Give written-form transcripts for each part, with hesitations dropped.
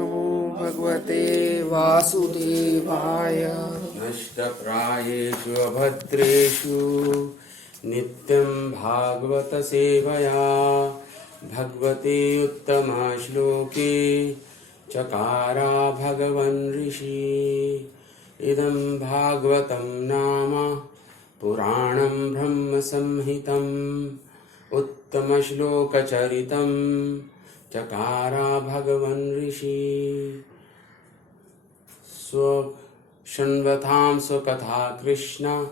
नमो भगवते वासुदेवाय। नष्टप्रायेषु अभद्रेषु नित्यं भागवत सेवया भगवते उत्तमश्लोके चकारा भगवन् ऋषि। इदं भागवतं नाम पुराणं ब्रह्मसंहितम् उत्तमश्लोकचरितं चकारा भगवन् ऋषि। शृण्वतां स्वकथा कृष्ण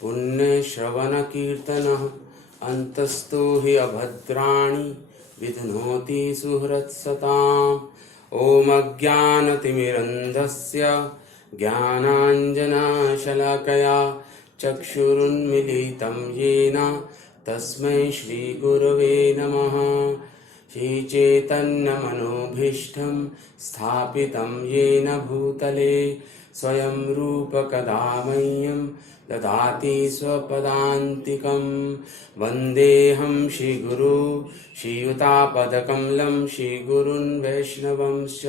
पुण्यश्रवणकीर्तनः अन्तस्तो हि अभद्राणि विध्नोति सुहृत्सताम्। ॐ अज्ञानतिमिरन्धस्य ज्ञानाञ्जनशलाकया चक्षुरुन्मीलितं येन तस्मै श्रीगुरवे नमः। श्रीचैतन्यमनोभीष्टं स्थापितं येन भूतले स्वयं रूपकदा मह्यं ददाति स्वपदान्तिकं। वन्देऽहं श्रीगुरु श्रीयुतापदकमलं श्रीगुरुन् वैष्णवंश्च।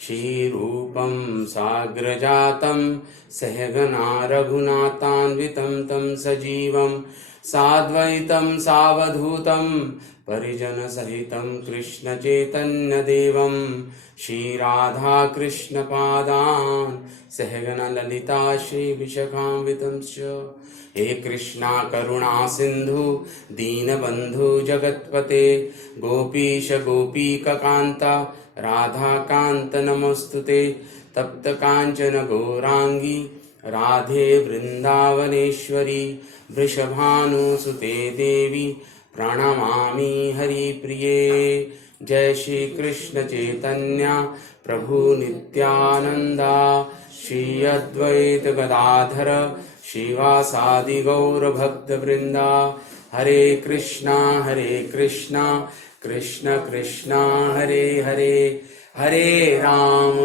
श्रीरूपं साग्रजातं सहगना रघुनाथान्वितं तं सजीवं साद्वैतं सावधूतं परिजनसहितं कृष्णचैतन्यदेवं श्रीराधाकृष्णपादान् सहगना ललिता श्रीविशाखान्वितंश्च। हे कृष्णा करुणा सिन्धु दीनबन्धु जगत्पते गोपीश गोपीककान्ता राधाकान्त नमोऽस्तुते। तप्त काञ्चन गौराङ्गी राधे वृन्दावनेश्वरी वृषभानुसुते देवी प्रणमामि हरिप्रिये। जय श्री कृष्ण चैतन्य प्रभु नित्यानंदा श्री अद्वैत गदाधर श्रीवासादि गौर भक्त वृंदा। हरे कृष्णा कृष्ण कृष्णा हरे हरे हरे राम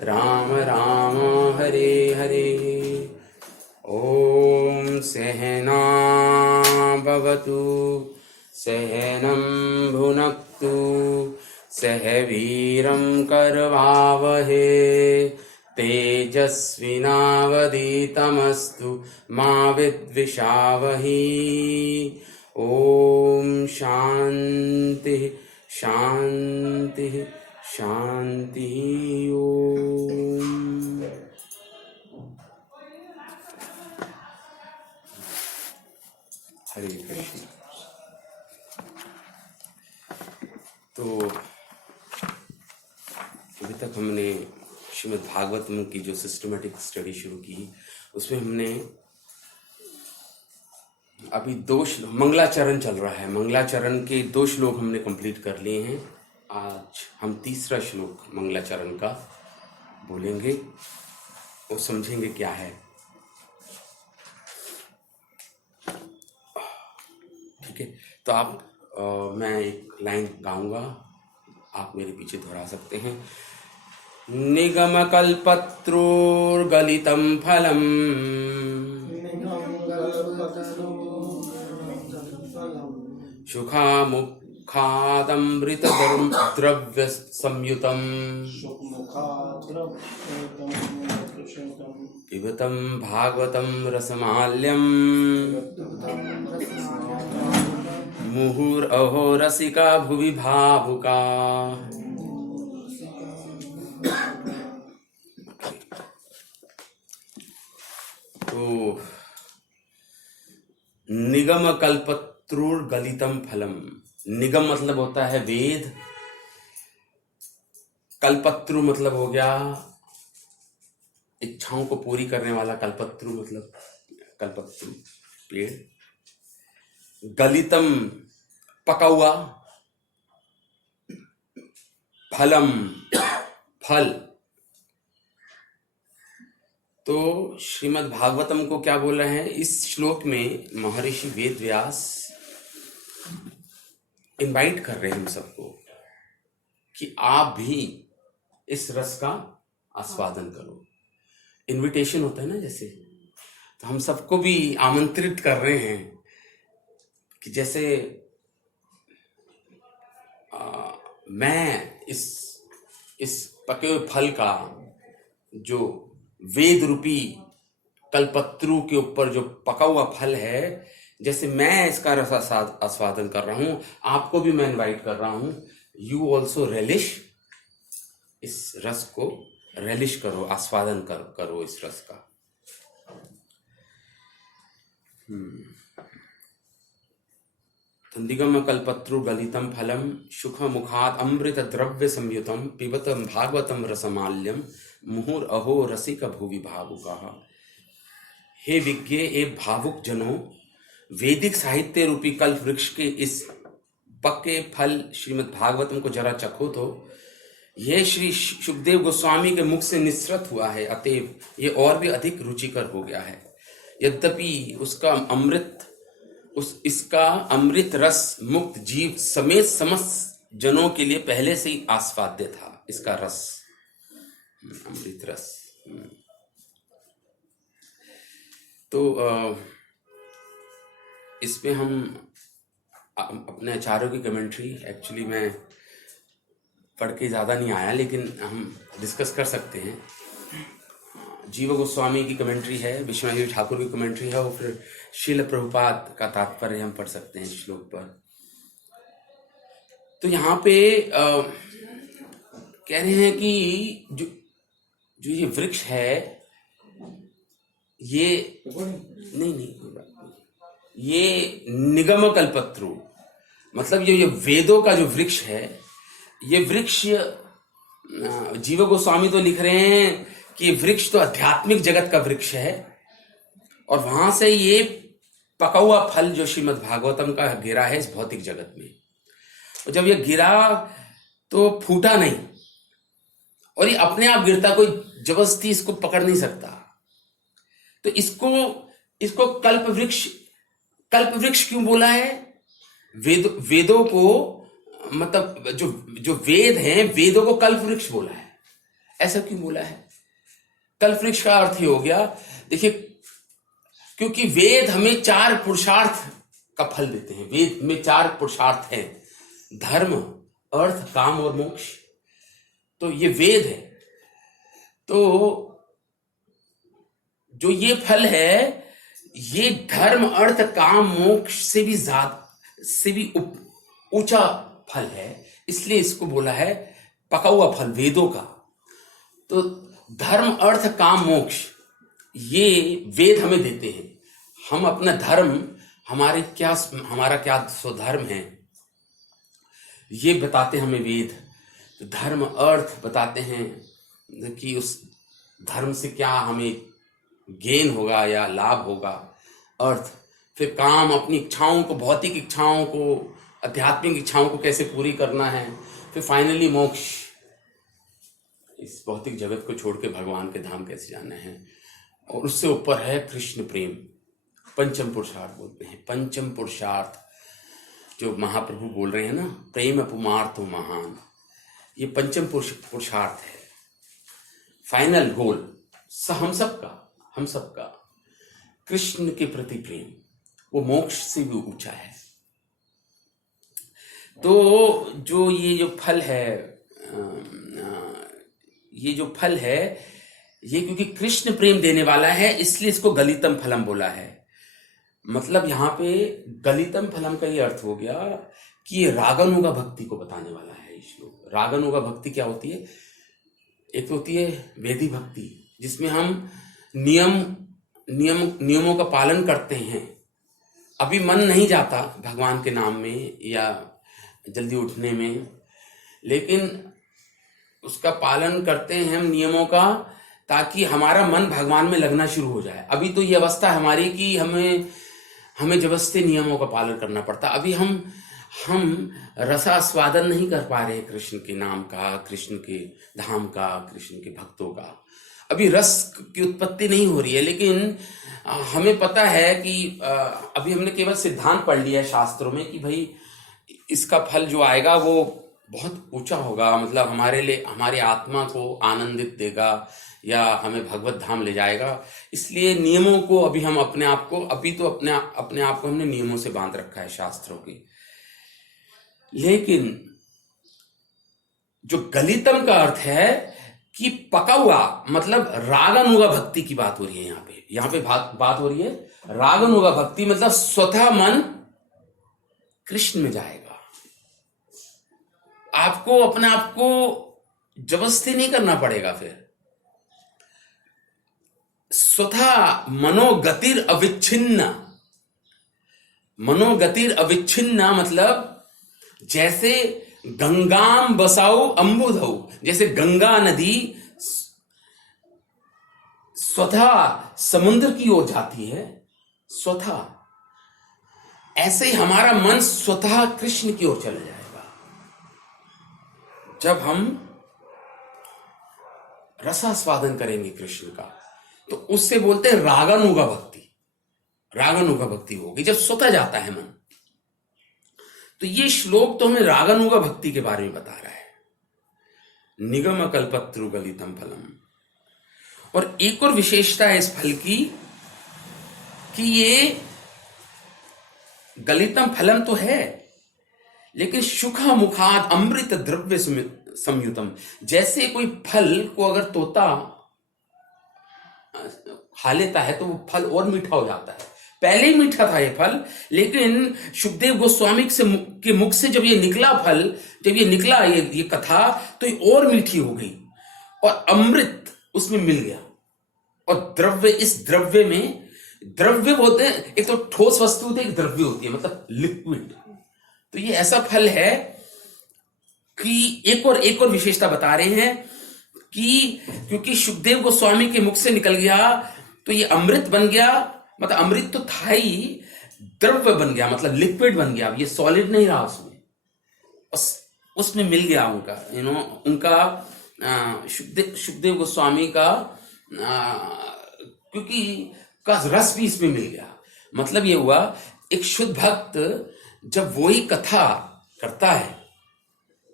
राम राम हरे हरे। ओम सहना भवतु सहनं भुनक्तु सह वीरं करवावहे तेजस्विनावधीतमस्तु मा विद्विषावहि। ओम शांति शांति शांति। ओम हरे कृष्ण। तो अभी तक हमने श्रीमद् भागवतम की जो सिस्टमेटिक स्टडी शुरू की उसमें हमने अभी मंगलाचरण चल रहा है। मंगलाचरण के 2 श्लोक हमने कंप्लीट कर लिए हैं। आज हम तीसरा श्लोक मंगलाचरण का बोलेंगे और समझेंगे क्या है। ठीक है, तो मैं एक लाइन गाऊंगा, आप मेरे पीछे दोहरा सकते हैं। निगमकल्पत्रोर्गलितं फलम् शुखामुखादमृतद्रव्य संयुतम् पिबतं भागवतं रसमाल्यम् मुहुरहो रसिका भुवि भावुका। तो निगम कल्पत्रुर गलितम फलम। निगम मतलब होता है वेद, कल्पत्रु मतलब हो गया इच्छाओं को पूरी करने वाला। कल्पत्रु मतलब कल्पत्रु पेड़, गलितम पका हुआ, फलम फल। तो श्रीमद् भागवतम को क्या बोल रहे हैं इस श्लोक में? महर्षि वेद व्यास इनवाइट कर रहे हैं हम सबको कि आप भी इस रस का आस्वादन करो। इनविटेशन होता है ना जैसे, तो हम सबको भी आमंत्रित कर रहे हैं कि जैसे मैं इस पके हुए फल का जो वेद रूपी कल्पत्रु के ऊपर जो पका हुआ फल है, जैसे मैं इसका रस आस्वादन कर रहा हूं, आपको भी मैं इनवाइट कर रहा हूं, यू ऑल्सो रेलिश, इस रस को रेलिश करो, आस्वादन करो इस रस का। तंदिगम कल्पत्रु गलितम फलम सुख मुखात अमृत द्रव्य संयुतम पिबतम भागवतम रसमाल्यम मुहुर अहो रसिक भुवि भावुका। हे विज्ञ ए भावुक जनों, वैदिक साहित्य रूपी कल्प वृक्ष के इस पक्के फल श्रीमद् भागवतम को जरा चखो तो। यह श्री सुखदेव गोस्वामी के मुख से निस्सृत हुआ है, अतएव ये और भी अधिक रुचिकर हो गया है। यद्यपि इसका अमृत रस मुक्त जीव समेत समस्त जनों के लिए पहले से ही आस्वाद्य था। इसका रस, अमृत रस। तो इसमें हम अपने आचार्यों की कमेंट्री, एक्चुअली मैं पढ़ के ज़्यादा नहीं आया, लेकिन हम डिस्कस कर सकते हैं। जीव गोस्वामी की कमेंट्री है, विश्वनाथ ठाकुर की कमेंट्री है, और फिर शील प्रभुपाद का तात्पर्य हम पढ़ सकते हैं श्लोक पर। तो यहाँ पे कह रहे हैं कि जो ये वृक्ष है, ये नहीं, ये निगम कल्पत्रु, मतलब ये वेदों का जो वृक्ष है, ये वृक्ष जीव गोस्वामी तो लिख रहे हैं कि वृक्ष तो आध्यात्मिक जगत का वृक्ष है, और वहां से ये पका हुआ फल जो श्रीमद् भागवतम का गिरा है इस भौतिक जगत में, और जब ये गिरा तो फूटा नहीं, और ये अपने आप गिरता, कोई जबरदस्ती इसको पकड़ नहीं सकता। तो इसको कल्प वृक्ष क्यों बोला है? वेदों को, मतलब जो वेद हैं, वेदों को कल्प वृक्ष बोला है। ऐसा क्यों बोला है? कल्प वृक्ष का अर्थ ही हो गया, देखिए, क्योंकि वेद हमें 4 पुरुषार्थ का फल देते हैं। वेद में 4 पुरुषार्थ हैं, धर्म, अर्थ, काम और मोक्ष। तो ये वेद है। तो जो ये फल है, ये धर्म, अर्थ, काम, मोक्ष से भी ऊंचा फल है, इसलिए इसको बोला है पका हुआ फल वेदों का। तो धर्म, अर्थ, काम, मोक्ष ये वेद हमें देते हैं। हम अपना धर्म, हमारा क्या स्वधर्म है, ये बताते हमें वेद। तो धर्म, अर्थ बताते हैं कि उस धर्म से क्या हमें गेन होगा या लाभ होगा। अर्थ, फिर काम, अपनी इच्छाओं को, भौतिक इच्छाओं को, आध्यात्मिक इच्छाओं को कैसे पूरी करना है। फिर फाइनली मोक्ष, इस भौतिक जगत को छोड़ के भगवान के धाम कैसे जाना है। और उससे ऊपर है कृष्ण प्रेम, पंचम पुरुषार्थ बोलते हैं। पंचम पुरुषार्थ जो महाप्रभु बोल रहे हैं ना, प्रेम पुमार्थ महान, ये पंचम पुरुषार्थ है, फाइनल गोल हम सबका कृष्ण के प्रति प्रेम, वो मोक्ष से भी ऊंचा है। तो जो ये जो फल है, ये क्योंकि कृष्ण प्रेम देने वाला है, इसलिए इसको गलितम फलम बोला है। मतलब यहाँ पे गलितम फलम का ये अर्थ हो गया कि ये रागानुगा भक्ति को बताने वाला है। श्लोक रागानुगा भक्ति क्या होती है? एक तो होती है वेदी भक्ति, जिसमें हम नियमों का पालन करते हैं। अभी मन नहीं जाता भगवान के नाम में या जल्दी उठने में, लेकिन उसका पालन करते हैं हम नियमों का, ताकि हमारा मन भगवान में लगना शुरू हो जाए। अभी तो ये अवस्था हमारी कि हमें जबरदस्ती नियमों का पालन करना पड़ता। अभी हम रसास्वादन नहीं कर पा रहे कृष्ण के नाम का, कृष्ण के धाम का, कृष्ण के भक्तों का। अभी रस की उत्पत्ति नहीं हो रही है। लेकिन हमें पता है कि अभी हमने केवल सिद्धांत पढ़ लिया है शास्त्रों में कि भाई इसका फल जो आएगा वो बहुत ऊंचा होगा, मतलब हमारे लिए, हमारी आत्मा को आनंदित देगा या हमें भगवत धाम ले जाएगा। इसलिए नियमों को अभी हम अपने आप को हमने नियमों से बांध रखा है शास्त्रों के। लेकिन जो गलितम का अर्थ है कि पका हुआ, मतलब रागानुगा भक्ति की बात हो रही है यहाँ पे बात हो रही है रागानुगा भक्ति, मतलब स्वतः मन कृष्ण में जाएगा। आपको अपने आप को जबरदस्ती नहीं करना पड़ेगा। फिर स्वतः मनोगतिर अविच्छिन्न मतलब जैसे गंगाम बसाऊ अंबुधौ, जैसे गंगा नदी स्वतः समुद्र की ओर जाती है स्वतः, ऐसे ही हमारा मन स्वतः कृष्ण की ओर चला जाएगा जब हम रसास्वादन करेंगे कृष्ण का। तो उससे बोलते हैं रागानुगा भक्ति। रागानुगा भक्ति होगी जब स्वतः जाता है मन। तो ये श्लोक तो हमें रागानुगा भक्ति के बारे में बता रहा है, निगम कल्पत्रु गलितम फलम। और एक और विशेषता है इस फल की कि ये गलितम फलम तो है, लेकिन सुखा मुखाद अमृत द्रव्य संयुतम। जैसे कोई फल को अगर तोता खा लेता है तो वो फल और मीठा हो जाता है। पहले ही मीठा था ये फल, लेकिन सुखदेव गोस्वामी के मुख से जब ये निकला फल, जब ये निकला ये कथा, तो ये और मीठी हो गई और अमृत उसमें मिल गया। और द्रव्य, इस द्रव्य में, द्रव्य बोलते हैं, एक तो ठोस वस्तु होती है, एक द्रव्य होती है मतलब लिक्विड। तो ये ऐसा फल है कि एक और विशेषता बता रहे हैं कि क्योंकि सुखदेव गोस्वामी के मुख से निकल गया तो ये अमृत बन गया। मतलब अमृत तो था ही, द्रव्य बन गया मतलब लिक्विड बन गया। ये सॉलिड नहीं रहा उसमें, उसमें मिल गया उनका उनका सुखदेव गोस्वामी का क्योंकि का रस भी इसमें मिल गया। मतलब ये हुआ एक शुद्ध भक्त जब वही कथा करता है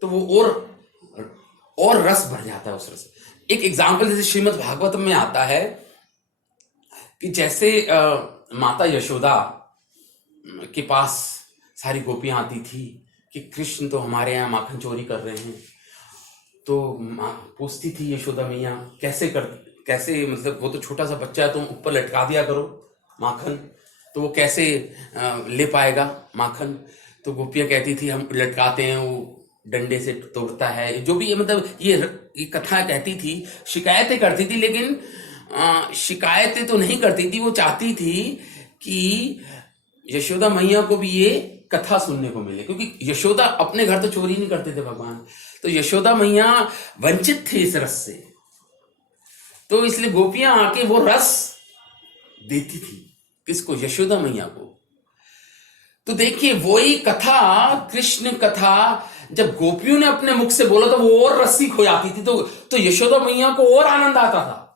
तो वो और रस भर जाता है उस रस। एक एग्जाम्पल जैसे श्रीमद् भागवत में आता है कि जैसे माता यशोदा के पास सारी गोपियां आती थी कि कृष्ण तो हमारे यहाँ माखन चोरी कर रहे हैं। तो पूछती थी यशोदा मैया कैसे मतलब वो तो छोटा सा बच्चा है, तुम ऊपर लटका दिया करो माखन, तो वो कैसे ले पाएगा माखन। तो गोपियां कहती थी हम लटकाते हैं, वो डंडे से तोड़ता है, जो भी मतलब ये कथा कहती थी, शिकायतें करती थी। लेकिन शिकायतें तो नहीं करती थी, वो चाहती थी कि यशोदा मैया को भी ये कथा सुनने को मिले, क्योंकि यशोदा अपने घर तो चोरी नहीं करते थे भगवान, तो यशोदा मैया वंचित थे इस रस से। तो इसलिए गोपियां आके वो रस देती थी किसको? यशोदा मैया को। तो देखिए वही कथा, कृष्ण कथा जब गोपियों ने अपने मुख से बोला तो वो और रसिक हो जाती थी। तो यशोदा मैया को और आनंद आता था।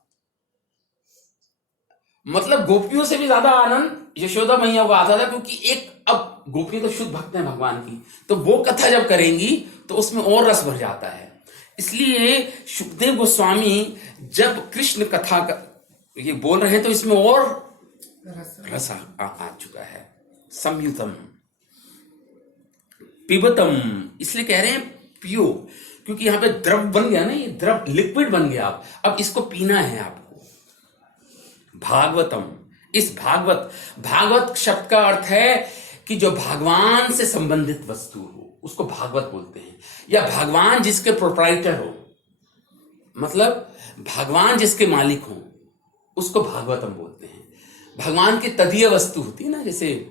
मतलब गोपियों से भी ज्यादा आनंद यशोदा मैया को आता था, क्योंकि एक अब गोपियां तो शुद्ध भक्त हैं भगवान की, तो वो कथा जब करेंगी तो उसमें और रस भर जाता है। इसलिए सुखदेव गोस्वामी जब कृष्ण कथा का ये बोल रहे हैं तो इसमें और रस आ चुका है। संयुतम पिबतम, इसलिए कह रहे हैं पियो, क्योंकि यहां पे द्रव बन गया ना, ये द्रव लिक्विड बन गया। अब इसको पीना है आपको। भागवतम, इस भागवत शब्द का अर्थ है कि जो भगवान से संबंधित वस्तु हो उसको भागवत बोलते हैं, या भगवान जिसके प्रोप्राइटर हो, मतलब भगवान जिसके मालिक हो उसको भागवतम बोलते हैं। भगवान की तदीय वस्तु होती है ना, जैसे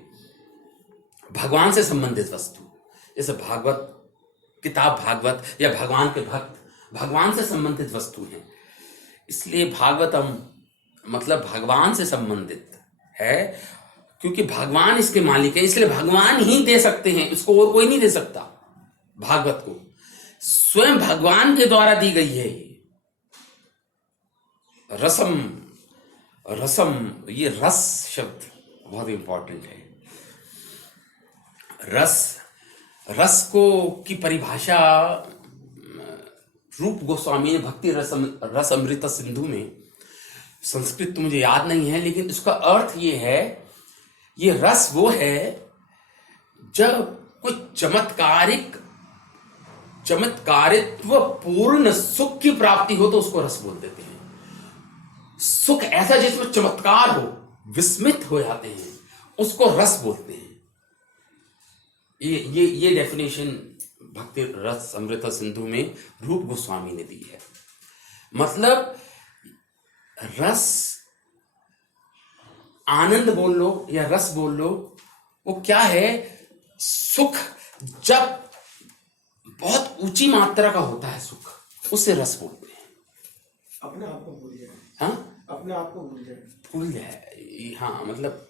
भगवान से संबंधित वस्तु, जैसे भागवत किताब, भागवत या भगवान के भक्त भगवान से संबंधित वस्तु हैं। इसलिए भागवतम मतलब भगवान से संबंधित है, क्योंकि भगवान इसके मालिक है, इसलिए भगवान ही दे सकते हैं, इसको और कोई नहीं दे सकता। भागवत को स्वयं भगवान के द्वारा दी गई है। ये रसम, ये रस शब्द बहुत इंपॉर्टेंट है। रस को की परिभाषा रूप गोस्वामी ने भक्ति रस अमृत सिंधु में, संस्कृत तो मुझे याद नहीं है, लेकिन इसका अर्थ ये है, ये रस वो है जब कोई चमत्कारिक चमत्कारित्व पूर्ण सुख की प्राप्ति हो तो उसको रस बोल देते हैं। सुख ऐसा जिसमें चमत्कार हो, विस्मित हो जाते हैं, उसको रस बोलते हैं। ये डेफिनेशन भक्ति रस अमृत सिंधु में रूप गोस्वामी ने दी है। मतलब रस, आनंद बोल लो या रस बोल लो, वो क्या है? सुख जब बहुत ऊंची मात्रा का होता है सुख, उसे रस बोलते हैं। अपने आप को भूल जाए। हाँ, अपने आप को भूल जाए। हाँ, मतलब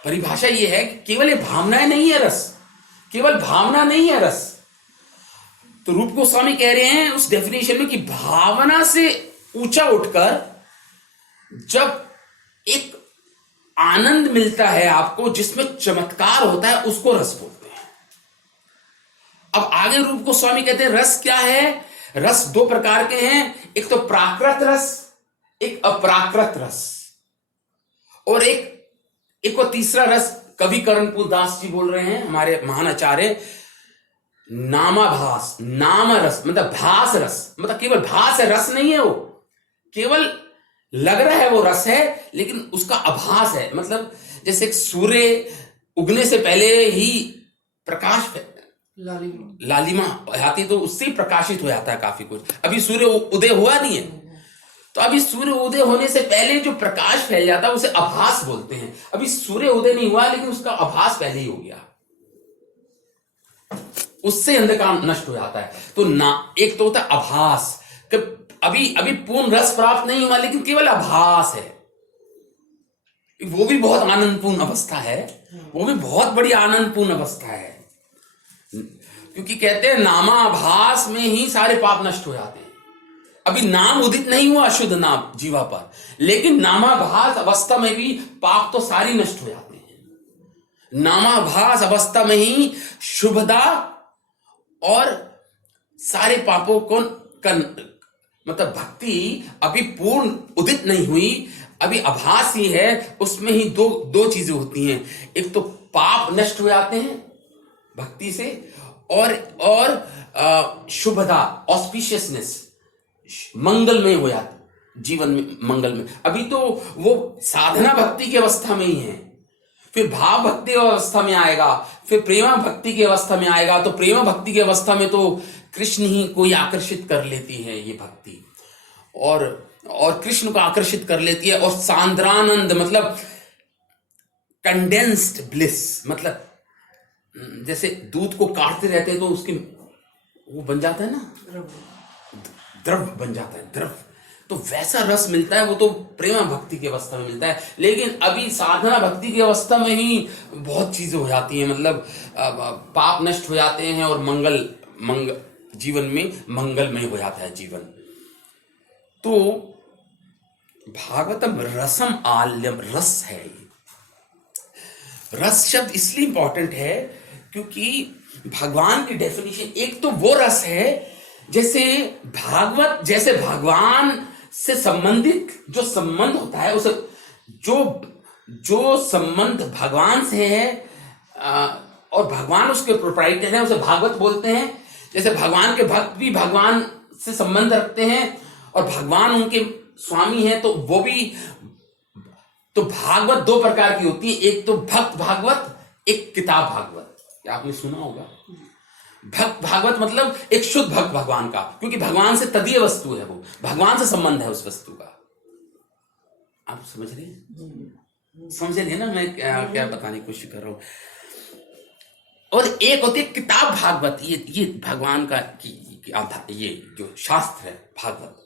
परिभाषा ये है कि केवल ये भावनाएं नहीं है रस, केवल भावना नहीं है रस। तो रूप गोस्वामी कह रहे हैं उस डेफिनेशन में कि भावना से ऊंचा उठकर जब एक आनंद मिलता है आपको जिसमें चमत्कार होता है, उसको रस बोलते हैं। अब आगे रूप गोस्वामी कहते हैं रस क्या है? रस दो प्रकार के हैं, एक तो प्राकृत रस, एक अप्राकृत रस, और एक और तीसरा रस कवि कर्णपुर दास जी बोल रहे हैं, हमारे महान आचार्य, नामाभास, नाम रस, मतलब भास रस, मतलब केवल भास है, रस नहीं है वो, केवल लग रहा है वो रस है लेकिन उसका आभास है। मतलब जैसे सूर्य उगने से पहले ही प्रकाश, लालिमा आती तो उससे प्रकाशित हो जाता है काफी कुछ। अभी सूर्य उदय हुआ नहीं है, तो अभी सूर्य उदय होने से पहले जो प्रकाश फैल जाता है उसे आभास बोलते हैं। अभी सूर्य उदय नहीं हुआ लेकिन उसका आभास पहले ही हो गया, उससे अंधकार नष्ट हो जाता है। तो ना, एक तो होता है आभास कि अभी पूर्ण रस प्राप्त नहीं हुआ लेकिन केवल आभास है, वो भी बहुत आनंदपूर्ण अवस्था है, वो भी बहुत बड़ी आनंदपूर्ण अवस्था है। क्योंकि कहते हैं नामाभास में ही सारे पाप नष्ट हो जाते हैं। अभी नाम उदित नहीं हुआ शुद्ध नाम जीवा पर, लेकिन नामाभास अवस्था में भी पाप तो सारी नष्ट हो जाते हैं। नामाभास अवस्था में ही शुभदा और सारे पापों को मतलब भक्ति अभी पूर्ण उदित नहीं हुई, अभी आभास ही है, उसमें ही दो चीजें होती हैं। एक तो पाप नष्ट हो जाते हैं भक्ति से, और शुभदा, ऑस्पिशियसनेस, मंगलमय हो जाता जीवन में, मंगल में। अभी तो वो साधना भक्ति की अवस्था में ही है, फिर भाव भक्ति की अवस्था में आएगा, फिर प्रेमा भक्ति की अवस्था में आएगा। तो प्रेमा भक्ति की अवस्था में तो कृष्ण ही कोई आकर्षित कर लेती है ये भक्ति, और कृष्ण को आकर्षित कर लेती है। और सांद्रानंद मतलब कंडेंस्ड ब्लिस, मतलब जैसे दूध को काटते रहते हैं तो उसके वो बन जाता है ना, द्रव बन जाता है, द्रव, तो वैसा रस मिलता है। वो तो प्रेमा भक्ति की अवस्था में मिलता है, लेकिन अभी साधना भक्ति की अवस्था में ही बहुत चीजें हो जाती हैं। मतलब पाप नष्ट हो जाते हैं और जीवन में मंगलमय हो जाता है जीवन। तो भागवतम रसम आल्यम, रस है ये। रस शब्द इसलिए इंपॉर्टेंट है क्योंकि भगवान की डेफिनेशन, एक तो वो रस है जैसे भगवान से संबंधित जो संबंध होता है, उसे जो संबंध भगवान से है, और भगवान उसके प्रोप्राइटर है, उसे भागवत बोलते हैं। जैसे भगवान के भक्त भी भगवान से संबंध रखते हैं और भगवान उनके स्वामी है, तो वो भी, तो भागवत दो प्रकार की होती है, एक तो भक्त भागवत, एक किताब भागवत। आपने सुना होगा, भक्त भागवत मतलब एक शुद्ध भक्त भगवान का, क्योंकि भगवान से तदीय वस्तु है, वो भगवान से संबंध है उस वस्तु का। आप समझ रहे हैं? समझ रहे ना मैं क्या बताने की कोशिश कर रहा हूं। और एक होती है किताब भागवत, ये भगवान का ये जो शास्त्र है भागवत,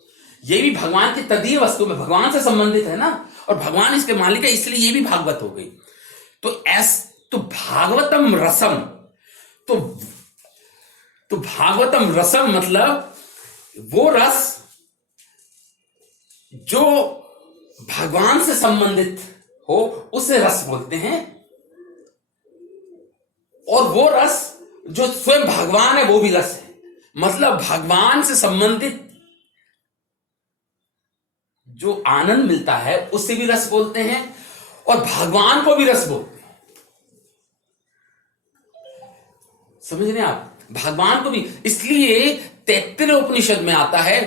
ये भी भगवान की तदीय वस्तु में भगवान से संबंधित है ना, और भगवान इसके मालिक है, इसलिए ये भी भागवत हो गई। तो भागवतम रसम, तो भागवतम रसम मतलब वो रस जो भगवान से संबंधित हो, उसे रस बोलते हैं। और वो रस जो स्वयं भगवान है, वो भी रस है। मतलब भगवान से संबंधित जो आनंद मिलता है उसे भी रस बोलते हैं, और भगवान को भी रस बोलते हैं। समझ रहे हैं आप? भगवान को भी, इसलिए तैत्तिरीय उपनिषद में आता है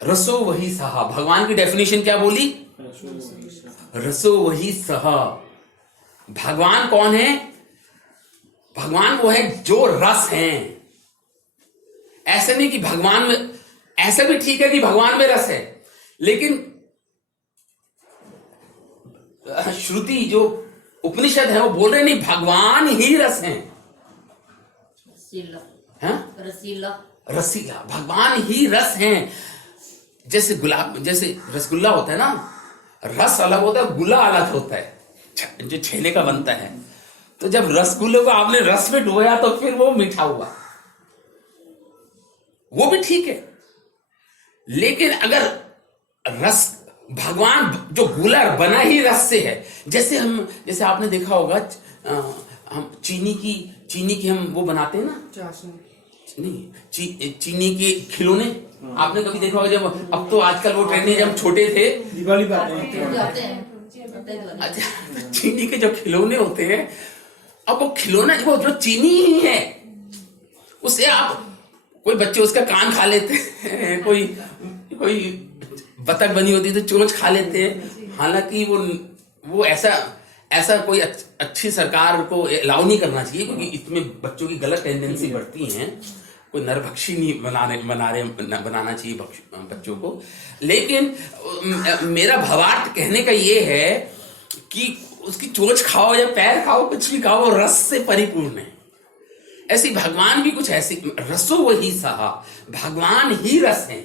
रसो वही सहा। भगवान की डेफिनेशन क्या बोली? रसो वही सहा। भगवान कौन है? भगवान वो है जो रस है। ऐसे नहीं कि भगवान में, ऐसा भी ठीक है कि भगवान में रस है, लेकिन श्रुति जो उपनिषद है वो बोल रहे नहीं भगवान ही रस है। रसीला रसीला, भगवान ही रस है। जैसे गुलाब, जैसे रसगुल्ला होता है ना, रस अलग होता है, गुल्ला अलग होता है, जो छेने का बनता है। तो जब रसगुल्ले को आपने रस में डुबोया तो फिर वो मीठा हुआ, वो भी ठीक है। लेकिन अगर रस, भगवान जो गुला बना ही रस से है, जैसे आपने देखा होगा हम चीनी की हम वो बनाते हैं ना, नहीं चीनी के खिलौने, आपने कभी देखा होगा? जब अब तो आजकल वो ट्रेंड है, जब हम छोटे थे दिवाली पे आते हैं। अच्छा, चीनी के जो खिलौने होते हैं, अब वो खिलौना वो जो चीनी ही है, उससे आप, कोई बच्चे उसका कान खा लेते हैं, कोई बतख बनी होती है तो चोंच खा लेते हैं। हालांकि वो ऐसा कोई अच्छी सरकार को अलाउ नहीं करना चाहिए, क्योंकि इसमें बच्चों की गलत टेंडेंसी बढ़ती है। कोई नरभक्षी नहीं बनाना चाहिए बच्चों को। लेकिन मेरा भावार्थ कहने का ये है कि उसकी चोंच खाओ या पैर खाओ, कुछ भी खाओ, वो रस से परिपूर्ण है। ऐसी भगवान भी कुछ ऐसी, रसो वही सहा, भगवान ही रस है,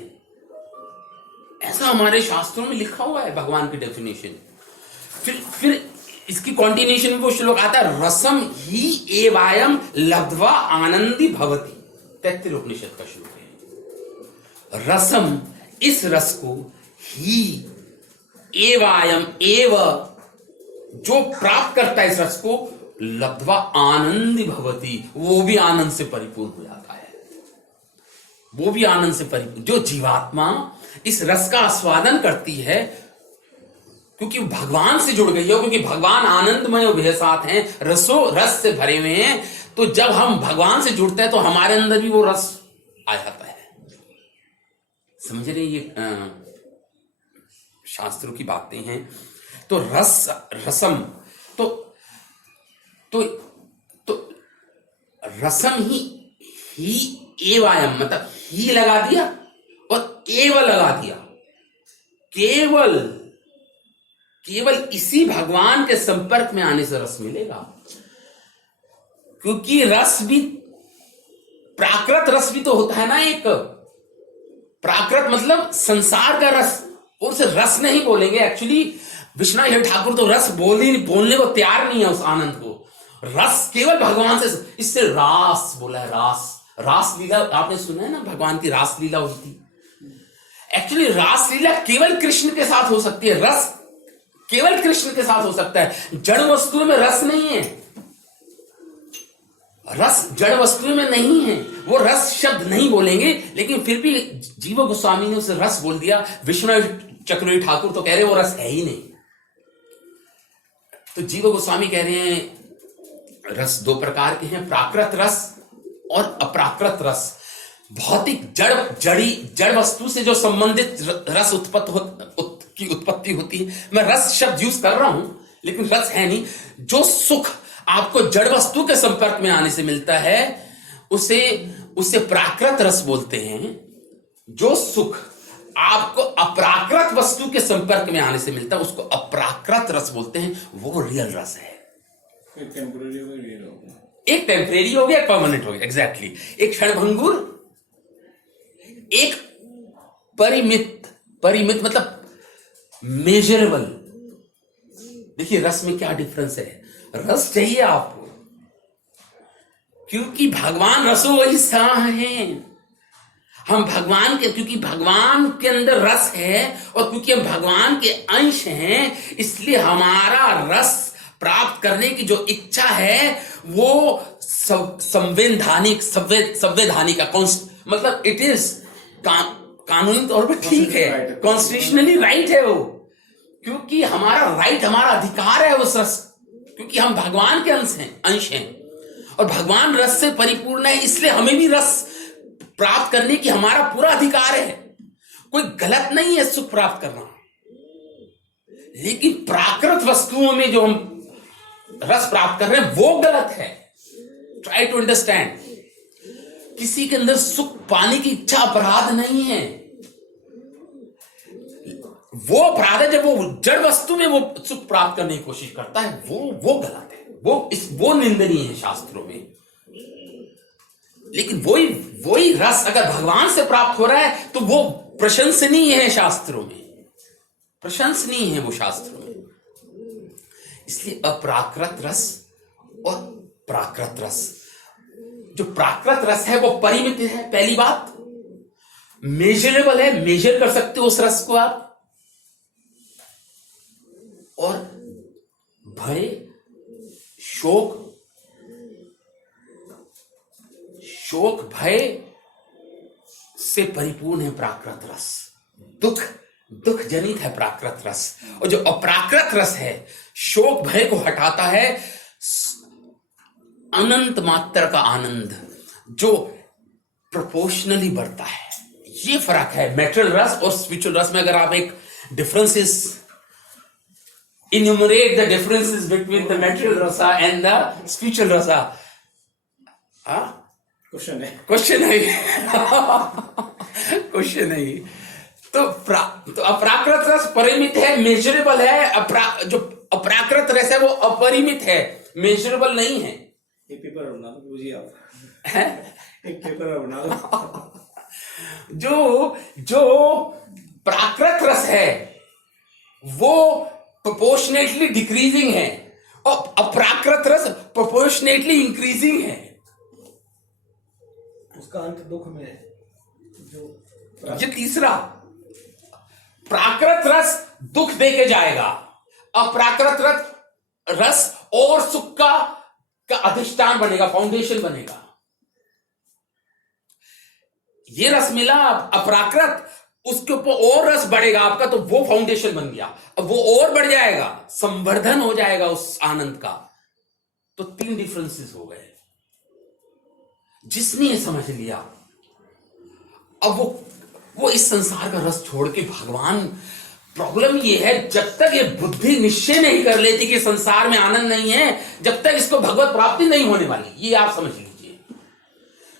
ऐसा हमारे शास्त्रों में लिखा हुआ है भगवान की डेफिनेशन। फिर इसकी कॉन्टिन्यूशन में वो श्लोक आता है, रसम ही एवायम लब्ध्वा आनंदी भवति। तैत्तिरीय उपनिषद का श्लोक है। रसम, इस रस को, ही एवायम, एव जो प्राप्त करता है इस रस को, लब्ध्वा आनंदी भवति, वो भी आनंद से परिपूर्ण हो जाता है। वो भी आनंद से परिपूर्ण, जो जीवात्मा इस रस का आस्वादन करती है, क्योंकि भगवान से जुड़ गई हो, क्योंकि भगवान आनंदमय और साथ हैं, रस से भरे हुए हैं। तो जब हम भगवान से जुड़ते हैं तो हमारे अंदर भी वो रस आ जाता है। समझ रहे? ये शास्त्रों की बातें हैं। तो रसम तो रसम ही एवायम, मतलब ही लगा दिया और एव लगा दिया। केवल इसी भगवान के संपर्क में आने से रस मिलेगा, क्योंकि रस भी, प्राकृत रस भी तो होता है ना एक। प्राकृत मतलब संसार का रस, उसे रस नहीं बोलेंगे। एक्चुअली विश्वनाथ ठाकुर तो रस बोलने को तैयार नहीं है उस आनंद को। रस केवल भगवान से, इससे रास बोला है। रास लीला आपने सुना है ना, भगवान की रास लीला होती। एक्चुअली रास लीला केवल कृष्ण के साथ हो सकती है। रस केवल कृष्ण के साथ हो सकता है। जड़ वस्तु में रस नहीं है, रस जड़ वस्तु में नहीं है। वो रस शब्द नहीं बोलेंगे, लेकिन फिर भी जीव गोस्वामी ने उसे रस बोल दिया। विश्वनाथ चक्रवर्ती ठाकुर तो कह रहे वो रस है ही नहीं। तो जीव गोस्वामी कह रहे हैं रस दो प्रकार के हैं, प्राकृत रस और अप्राकृत रस। भौतिक जड़ वस्तु से जो संबंधित रस की उत्पत्ति होती है। मैं रस शब्द यूज कर रहा हूं, लेकिन रस है नहीं। जो सुख आपको जड़ वस्तु के संपर्क में आने से मिलता है, उसे प्राकृत रस बोलते हैं। जो सुख आपको अप्राकृत वस्तु के संपर्क में आने से मिलता है, उसको अप्राकृत रस बोलते हैं। वो रियल रस है। एक टेम्परेरी हो गया, एक परमानेंट हो गया। एग्जैक्टली। एक क्षणभंगुर, एक परिमित मतलब मेजरेबल। देखिए रस में क्या डिफरेंस है। रस चाहिए आपको, क्योंकि भगवान रसो वही सा है। हम भगवान के, क्योंकि भगवान के अंदर रस है और क्योंकि हम भगवान के अंश हैं, इसलिए हमारा रस प्राप्त करने की जो इच्छा है वो संवैधानिक मतलब इट इज कानूनी तौर पर ठीक है, कॉन्स्टिट्यूशनली राइट है वो, क्योंकि हमारा राइट, हमारा अधिकार है उस रस, क्योंकि हम भगवान के अंश हैं। और भगवान रस से परिपूर्ण है, इसलिए हमें भी रस प्राप्त करने की हमारा पूरा अधिकार है। कोई गलत नहीं है सुख प्राप्त करना, लेकिन प्राकृत वस्तुओं में जो हम रस प्राप्त कर रहे हैं वो गलत है। Try to understand. किसी के अंदर सुख पाने की इच्छा अपराध नहीं है, वो अपराध है जब वो जड़ वस्तु में वो सुख प्राप्त करने की कोशिश करता है, वो गलत है, वो निंदनीय है शास्त्रों में। लेकिन वही रस अगर भगवान से प्राप्त हो रहा है तो वो प्रशंसनीय है शास्त्रों में, प्रशंसनीय है वो शास्त्रों में। इसलिए अप्राकृत रस और प्राकृत रस, जो प्राकृत रस है वो परिमित है, पहली बात मेजरेबल है, मेजर कर सकते हो उस रस को आप। और भय, शोक भय से परिपूर्ण है प्राकृत रस। दुख जनित है प्राकृत रस। और जो अप्राकृत रस है शोक भय को हटाता है, अनंत मात्रा का आनंद जो प्रोपोर्शनली बढ़ता है। ये फर्क है मेटेरियल रस और स्पिरिचुअल रस में। अगर आप एक differences enumerate the differences between the material rasa and the spiritual rasa, question है क्वेश्चन है। तो अप्राकृत रस परिमित है, मेजरेबल है। जो अप्राकृत रस है वो अपरिमित है, मेजरेबल नहीं है। एक पेपर बना दो बुझिए आप एक पेपर बना दो। जो प्राकृत रस है वो प्रोपोर्शनेटली डिक्रीजिंग है और अप्राकृत रस प्रोपोर्शनेटली इंक्रीजिंग है। उसका अंत दुख में है। जो ये तीसरा, प्राकृत रस दुख देके जाएगा, अप्राकृत रस और सुख का अधिष्ठान बनेगा, फाउंडेशन बनेगा। ये रस मिला अप्राकृत, उसके ऊपर और रस बढ़ेगा आपका, तो वो फाउंडेशन बन गया। अब वो और बढ़ जाएगा, संवर्धन हो जाएगा उस आनंद का। तो 3 डिफरेंसेस हो गए। जिसने ये समझ लिया, अब वो इस संसार का रस छोड़ के भगवान। प्रॉब्लम ये है, जब तक ये बुद्धि निश्चय नहीं कर लेती कि संसार में आनंद नहीं है, जब तक इसको भगवत प्राप्ति नहीं होने वाली। ये आप समझ लीजिए,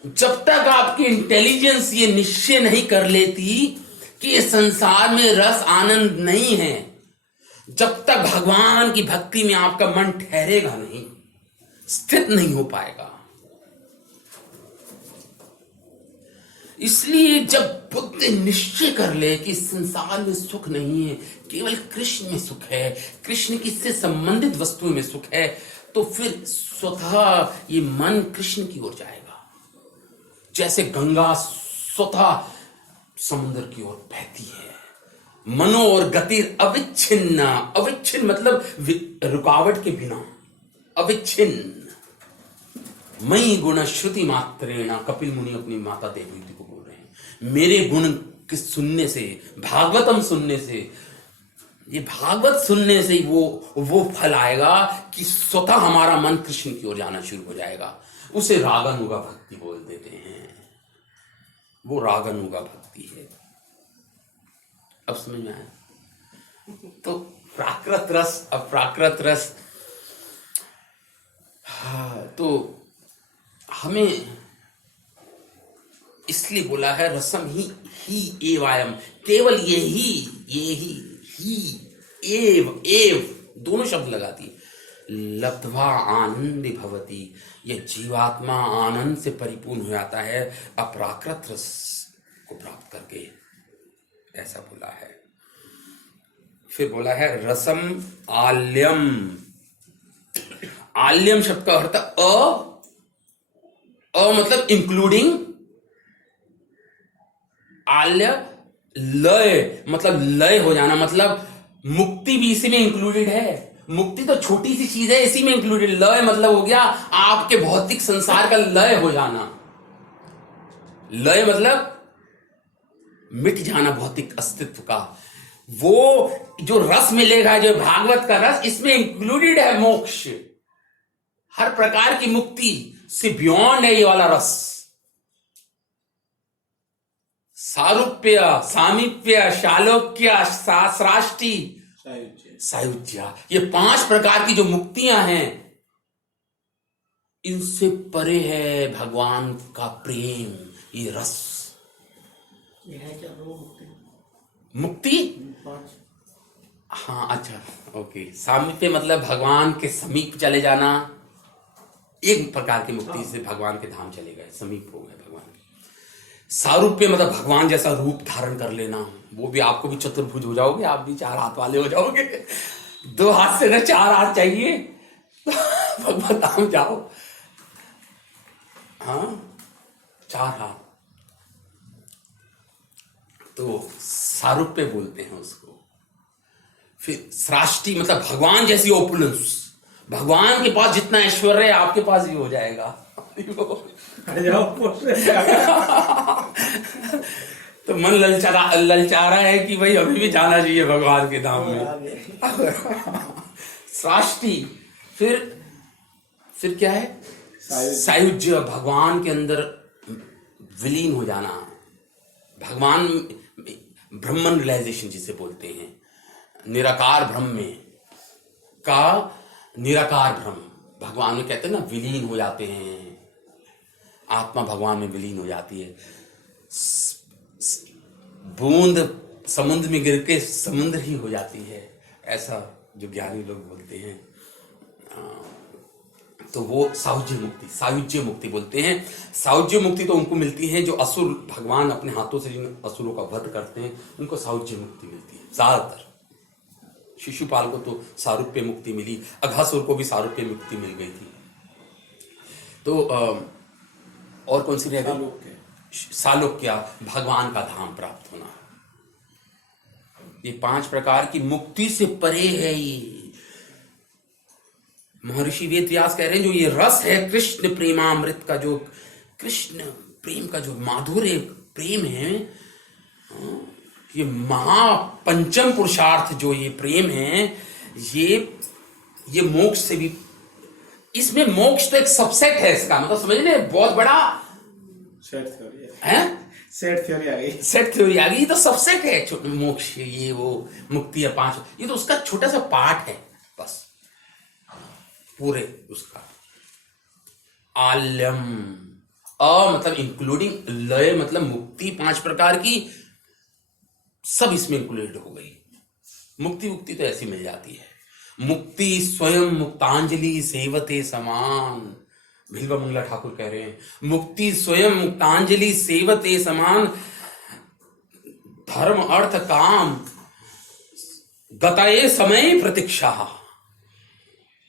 जब तक आपकी इंटेलिजेंस ये निश्चय नहीं कर लेती कि इस संसार में रस आनंद नहीं है, जब तक भगवान की भक्ति में आपका मन ठहरेगा नहीं, स्थित नहीं हो पाएगा। इसलिए जब बुद्ध निश्चय कर ले कि इस संसार में सुख नहीं है, केवल कृष्ण में सुख है, कृष्ण की से संबंधित वस्तुओं में सुख है, तो फिर स्वतः ये मन कृष्ण की ओर जाएगा। जैसे गंगा स्वतः समुद्र की ओर बहती है। मनो और गति अविच्छिन्न, अविच्छिन्न मतलब रुकावट के बिना, अविच्छिन्न। मई गुण श्रुति मात्रेण, कपिल मुनि अपनी माता देवहूति को बोल रहे हैं, मेरे गुण के सुनने से, भागवतम सुनने से, ये भागवत सुनने से वो फल आएगा कि स्वतः हमारा मन कृष्ण की ओर जाना शुरू हो जाएगा। उसे रागानुगा भक्ति बोल देते हैं। वो रागानुगा भक्ति है। अब समझ में आया? तो प्राकृत रस, अप्राकृत रस, तो हमें इसलिए बोला है रसम ही एवायम, केवल एव दोनों शब्द लगा दिए। लब्ध्वा आनंदी भवती, यह जीवात्मा आनंद से परिपूर्ण हो जाता है अप्राकृत रस को प्राप्त करके, ऐसा बोला है। फिर बोला है रसम आल्यम। आल्यम शब्द का अर्थ अ मतलब इंक्लूडिंग, आल्य लय मतलब लय हो जाना, मतलब मुक्ति भी इसी में इंक्लूडेड है। मुक्ति तो छोटी सी चीज है, इसी में इंक्लूडेड। लय मतलब हो गया आपके भौतिक संसार का लय हो जाना। लय मतलब मिट जाना भौतिक अस्तित्व का। वो जो रस मिलेगा, जो भागवत का रस, इसमें इंक्लूडेड है मोक्ष, हर प्रकार की मुक्ति, से बियॉन्ड है ये वाला रस। सारूप्य, सामीप्य, शालोक्य, सृष्टि, सायुज्य, ये 5 प्रकार की जो मुक्तियां हैं, इनसे परे है भगवान का प्रेम, ये रस। ये है क्या वो मुक्ति? 5? हाँ, अच्छा, ओके। सामीप्य मतलब भगवान के समीप चले जाना, एक प्रकार की मुक्ति से भगवान के धाम चले गए, समीप हो गए भगवान के। सारूप्य मतलब भगवान जैसा रूप धारण कर लेना, वो भी आपको भी चतुर्भुज हो जाओगे, आप भी 4 हाथ वाले हो जाओगे। 2 हाथ से ना 4 हाथ चाहिए भगवान धाम जाओ। हाँ, 4 हाथ, तो सारूप्य बोलते हैं उसको। फिर सृष्टि मतलब भगवान जैसी ओपुलेंस, भगवान के पास जितना ऐश्वर्य है आपके पास भी हो जाएगा। तो मन ललचा रहा है कि भाई अभी भी जाना चाहिए भगवान के धाम में। सृष्टि, फिर क्या है? सायुज्य, भगवान के अंदर विलीन हो जाना, भगवान, ब्रह्मन रियलाइजेशन जिसे बोलते हैं, निराकार ब्रह्म में का निराकार ब्रह्म, भगवान में कहते हैं ना विलीन हो जाते हैं, आत्मा भगवान में विलीन हो जाती है। बूंद समुद्र में गिर के समुद्र ही हो जाती है, ऐसा जो ज्ञानी लोग बोलते हैं। तो वो सायुज्य मुक्ति बोलते हैं। सायुज्य मुक्ति तो उनको मिलती है जो असुर, भगवान अपने हाथों से जिन असुरों का वध करते हैं, उनको सायुज्य मुक्ति मिलती है ज्यादातर। शिशुपाल को तो सारूप्य मुक्ति मिली, अघासुर को भी सारूप्य मुक्ति मिल गई थी। तो और कौन सी रह गई? सालोक्य, भगवान का धाम प्राप्त होना। ये 5 प्रकार की मुक्ति से परे है ये। महर्षि वेद व्यास कह रहे हैं जो ये रस है कृष्ण प्रेमामृत का, जो कृष्ण प्रेम का जो माधुर्य प्रेम है, ये महापंचम पुरुषार्थ जो ये प्रेम है, ये मोक्ष से भी, इसमें मोक्ष तो एक सबसेट है इसका, मतलब समझ ले, बहुत बड़ा सेट थ्योरी आ गई। तो सबसेट है मोक्ष, ये वो मुक्ति है 5, ये तो उसका छोटा सा पार्ट है बस पूरे उसका। आल्यम, मतलब इंक्लूडिंग, लय मतलब मुक्ति 5 प्रकार की, सब इसमें इंक्लूडेड हो गई। मुक्ति तो ऐसी मिल जाती है। मुक्ति स्वयं मुक्तांजलि सेवते समान, भिलवा मंगला ठाकुर कह रहे हैं, मुक्ति स्वयं मुक्तांजलि सेवते समान, धर्म अर्थ काम गताए समय प्रतीक्षा।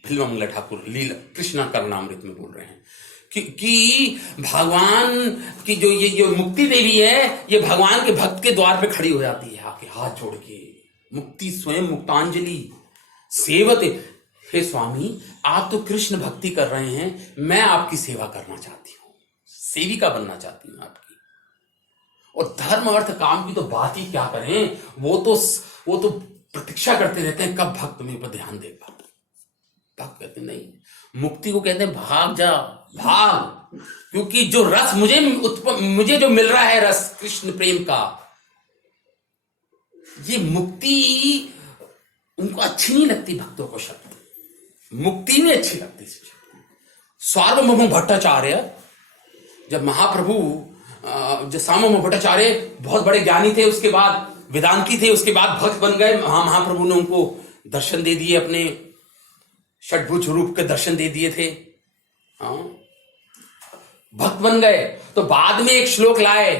भिलवा मंगला ठाकुर लीला कृष्णा करनामृत में बोल रहे हैं कि भगवान की जो ये जो मुक्ति देवी है, ये भगवान के भक्त के द्वार पे खड़ी हो जाती है आके हाथ जोड़ के। मुक्ति स्वयं मुक्तांजलि सेवते, हे स्वामी आप तो कृष्ण भक्ति कर रहे हैं, मैं आपकी सेवा करना चाहती हूँ, सेविका बनना चाहती हूँ आपकी। और धर्म अर्थ काम की तो बात ही क्या करें, वो तो प्रतीक्षा करते रहते हैं कब भक्त मेरे पर ध्यान देगा। भक्त कहते नहीं, मुक्ति को कहते हैं भाग जा, भाग, क्योंकि जो रस मुझे जो मिल रहा है, रस कृष्ण प्रेम का, ये मुक्ति उनको अच्छी नहीं लगती भक्तों को, शब्द मुक्ति नहीं अच्छी लगती। सार्वभौम भट्टाचार्य, जब महाप्रभु, जो सार्वभौम भट्टाचार्य बहुत बड़े ज्ञानी थे, उसके बाद वेदांती थे, उसके बाद भक्त बन गए, महाप्रभु ने उनको दर्शन दे दिए, अपने षटभुज रूप के दर्शन दे दिए थे, भक्त बन गए। तो बाद में एक श्लोक लाए,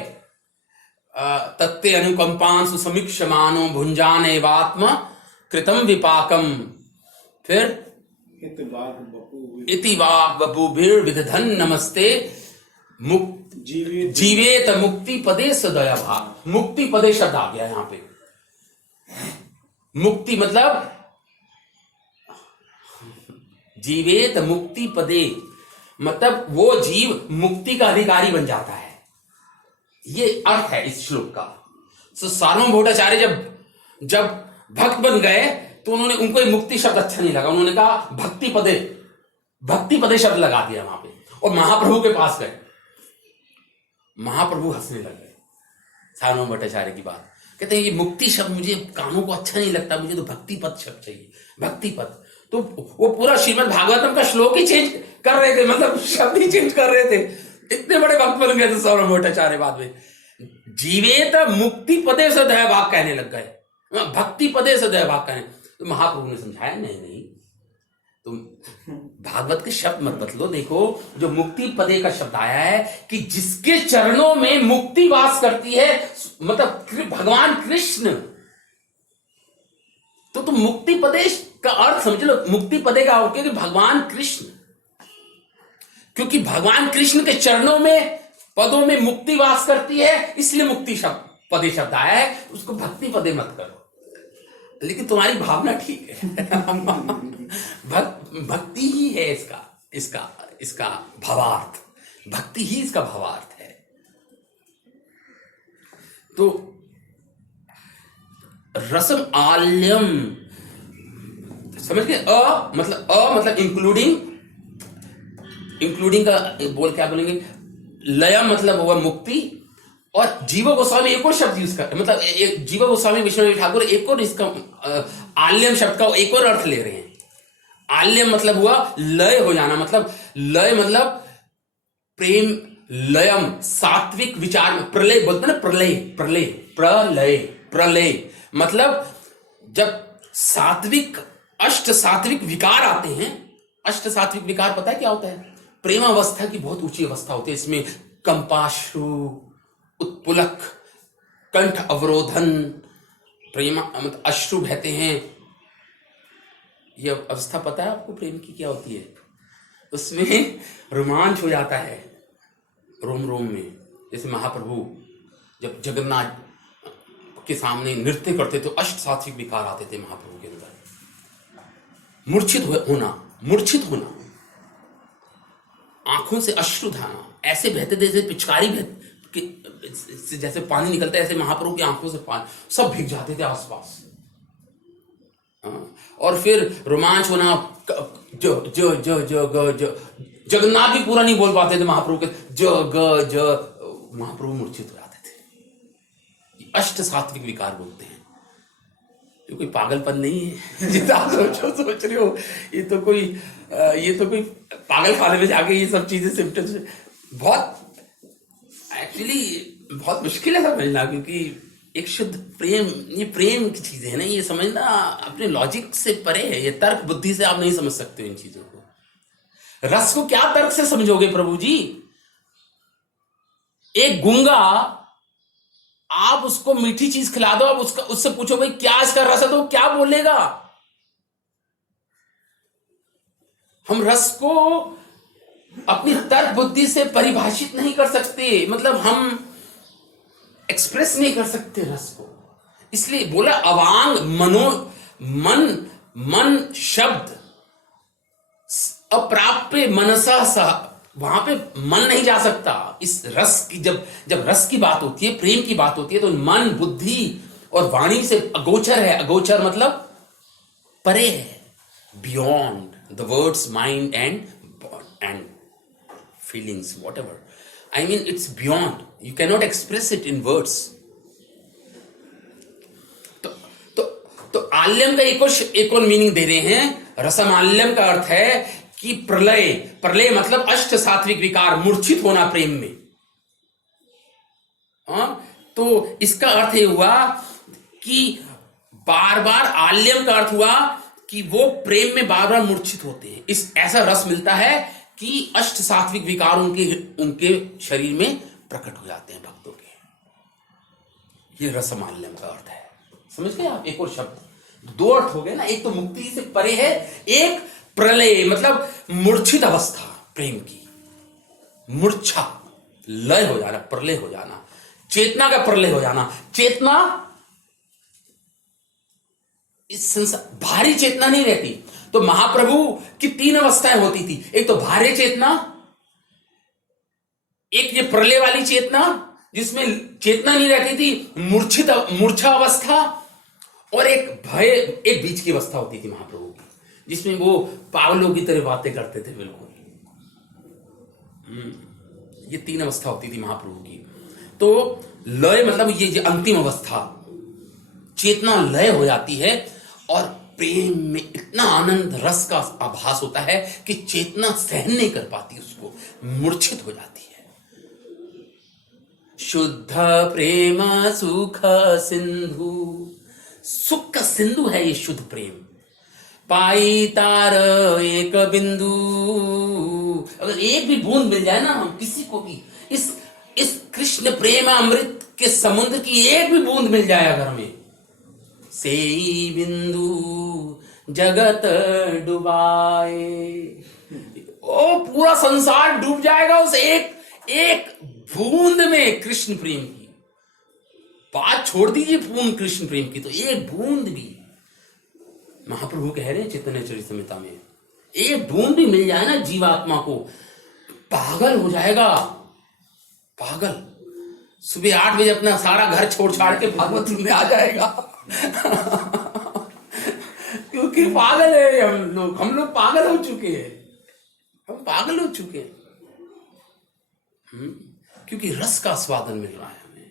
तत्ते अनुकंपांसु समीक्षमानो भुंजान एवात्म कृतम विपाकम, फिर इति वाक् बभूभिर विदधन नमस्ते जीवेत मुक्ति पदे सदया भाग। मुक्ति पदे शब्द आ गया यहां पे। मुक्ति मतलब जीवेत मुक्ति पदे, मतलब वो जीव मुक्ति का अधिकारी बन जाता है, ये अर्थ है इस श्लोक का। तो सार्वभौम भट्टाचार्य जब भक्त बन गए तो उनको मुक्ति शब्द अच्छा नहीं लगा, उन्होंने कहा भक्ति पदे शब्द लगा दिया वहां पे। और महाप्रभु के पास गए। महाप्रभु हंसने लग गए सार्वभौम भट्टाचार्य की बात। कहते हैं ये मुक्ति शब्द मुझे कानों को अच्छा नहीं लगता, मुझे तो भक्ति पद शब्द चाहिए, भक्ति पद। तो वो पूरा श्रीमद् भागवतम का श्लोक ही चेंज कर रहे थे, मतलब शब्द ही चेंज कर रहे थे। इतने बड़े भक्त बन गए थे सार्वभौम भट्टाचार्य बाद में। जीवेत मुक्ति पदे से दयाभाग कहने लग गए, भक्ति पदे से दयाभाग कहने। तो महाप्रभु ने समझाया नहीं नहीं, तुम भागवत के शब्द मत बदलो। देखो जो मुक्ति पदे का शब्द आया है कि जिसके चरणों में मुक्ति वास करती है, मतलब भगवान कृष्ण। तो तुम मुक्ति पदे का अर्थ समझ लो। मुक्ति पदे का अर्थ कि भगवान कृष्ण, क्योंकि भगवान कृष्ण के चरणों में पदों में मुक्ति वास करती है, इसलिए मुक्ति शब्द पदे शब्द आया है। उसको भक्ति पदे मत करो। लेकिन तुम्हारी भावना ठीक है। भक्ति ही है इसका भावार्थ, भक्ति ही इसका भावार्थ है। तो रसम आल्यम समझ गए। अ मतलब इंक्लूडिंग का बोल क्या बोलेंगे, लयम मतलब हुआ मुक्ति। और जीव गोस्वामी एक और शब्द यूज कर, मतलब जीव गोस्वामी विश्वनाथ ठाकुर एक और इसका आल्यम शब्द का एक और अर्थ ले रहे हैं। आल्यम मतलब हुआ लय हो जाना, मतलब लय मतलब प्रेम, लयम सात्विक विचार, प्रलय बोलते ना, प्रलय मतलब जब अष्ट सात्विक विकार आते हैं। अष्ट सात्विक विकार पता है क्या होता है? प्रेम अवस्था की बहुत ऊंची अवस्था होती है। इसमें कंपाश्रु, उत्पुलक, कंठ अवरोधन, प्रेम मतलब अश्रु बहते हैं। यह अवस्था पता है आपको प्रेम की क्या होती है? उसमें रोमांच हो जाता है रोम रोम में। जैसे महाप्रभु जब जगन्नाथ के सामने नृत्य करते तो अष्ट सात्विक विकार आते थे महाप्रभु के अंदर। मूर्छित होना, आंखों से अश्रु धाना, ऐसे बहते थे जैसे पिचकारी जैसे पानी निकलता है, ऐसे महाप्रभु की आंखों से पानी सब भीग जाते थे आसपास। और फिर रोमांच होना, जो जो जो जो जो जो जगन्नाथ भी पूरा नहीं बोल पाते थे महाप्रभु के, महाप्रभु मूर्छित हो जाते थे। अष्ट सात्विक विकार बोलते हैं। ये कोई पागलपन नहीं है जितना आप सोच रहे हो। ये तो कोई पागल खाने में जाके ये सब चीजें सिम्टम्स बहुत मुश्किल है समझना, क्योंकि एक शुद्ध प्रेम, ये प्रेम की चीजें है ना, ये समझना अपने लॉजिक से परे है। ये तर्क बुद्धि से आप नहीं समझ सकते इन चीजों को। रस को क्या तर्क से समझोगे प्रभु जी? एक गूंगा, आप उसको मीठी चीज खिला दो, आप उससे पूछो भाई क्या इसका रस है, तो क्या बोलेगा? हम रस को अपनी तर्क बुद्धि से परिभाषित नहीं कर सकते, मतलब हम एक्सप्रेस नहीं कर सकते रस को। इसलिए बोला अवांग मन शब्द अप्राप्य मनसा सह, वहां पे मन नहीं जा सकता। इस रस की जब रस की बात होती है, प्रेम की बात होती है, तो मन, बुद्धि और वाणी से अगोचर है। अगोचर मतलब परे है, beyond the words, mind and feelings, whatever. I mean, it's beyond. You cannot express it in words. तो आल्यम का एक और मीनिंग दे रहे हैं। रसम आल्यम का अर्थ है कि प्रलय मतलब अष्ट सात्विक विकार, मूर्छित होना प्रेम में। तो इसका अर्थ ये हुआ कि बार बार, आल्यम का अर्थ हुआ कि वो प्रेम में बार बार मूर्छित होते हैं। ऐसा रस मिलता है कि अष्ट सात्विक विकार उनके शरीर में प्रकट हो जाते हैं भक्तों के। ये रसमाल्यम का अर्थ है। समझ गए आप? एक और शब्द, दो अर्थ हो गए ना। एक तो मुक्ति से परे है, एक प्रलय मतलब मूर्छित अवस्था प्रेम की, मूर्छा, लय हो जाना, प्रलय हो जाना, चेतना का प्रलय हो जाना। चेतना इस संसार, भारी चेतना नहीं रहती। तो महाप्रभु की तीन अवस्थाएं होती थी। एक तो भारी चेतना, एक ये प्रलय वाली चेतना जिसमें चेतना नहीं रहती थी, मूर्छा अवस्था, और एक बीच की अवस्था होती थी महाप्रभु की, जिसमें वो पागलों की तरह बातें करते थे बिल्कुल। ये 3 अवस्था होती थी महाप्रभु की। तो लय मतलब ये जो अंतिम अवस्था, चेतना लय हो जाती है और प्रेम में इतना आनंद रस का आभास होता है कि चेतना सहन नहीं कर पाती, उसको मूर्छित हो जाती है। शुद्ध प्रेम सुख सिंधु, सुख का सिंधु है ये शुद्ध प्रेम। पाई तार एक बिंदु, अगर एक भी बूंद मिल जाए ना हम किसी को भी, इस कृष्ण प्रेम अमृत के समुद्र की एक भी बूंद मिल जाए अगर हमें, से बिंदु जगत डुबाए, ओ पूरा संसार डूब जाएगा उस एक बूंद में कृष्ण प्रेम की। बात छोड़ दीजिए पूर्ण कृष्ण प्रेम की, तो एक बूंद भी, महाप्रभु कह रहे हैं चैतन्य चरितमृता में, एक बूंद भी मिल जाए ना जीवात्मा को, पागल हो जाएगा, पागल। सुबह 8 बजे अपना सारा घर छोड़ छाड़ के भागवत में आ जाएगा क्योंकि पागल है हम लोग पागल हो चुके हैं, हम पागल हो चुके हैं। क्योंकि रस का स्वादन मिल रहा है हमें,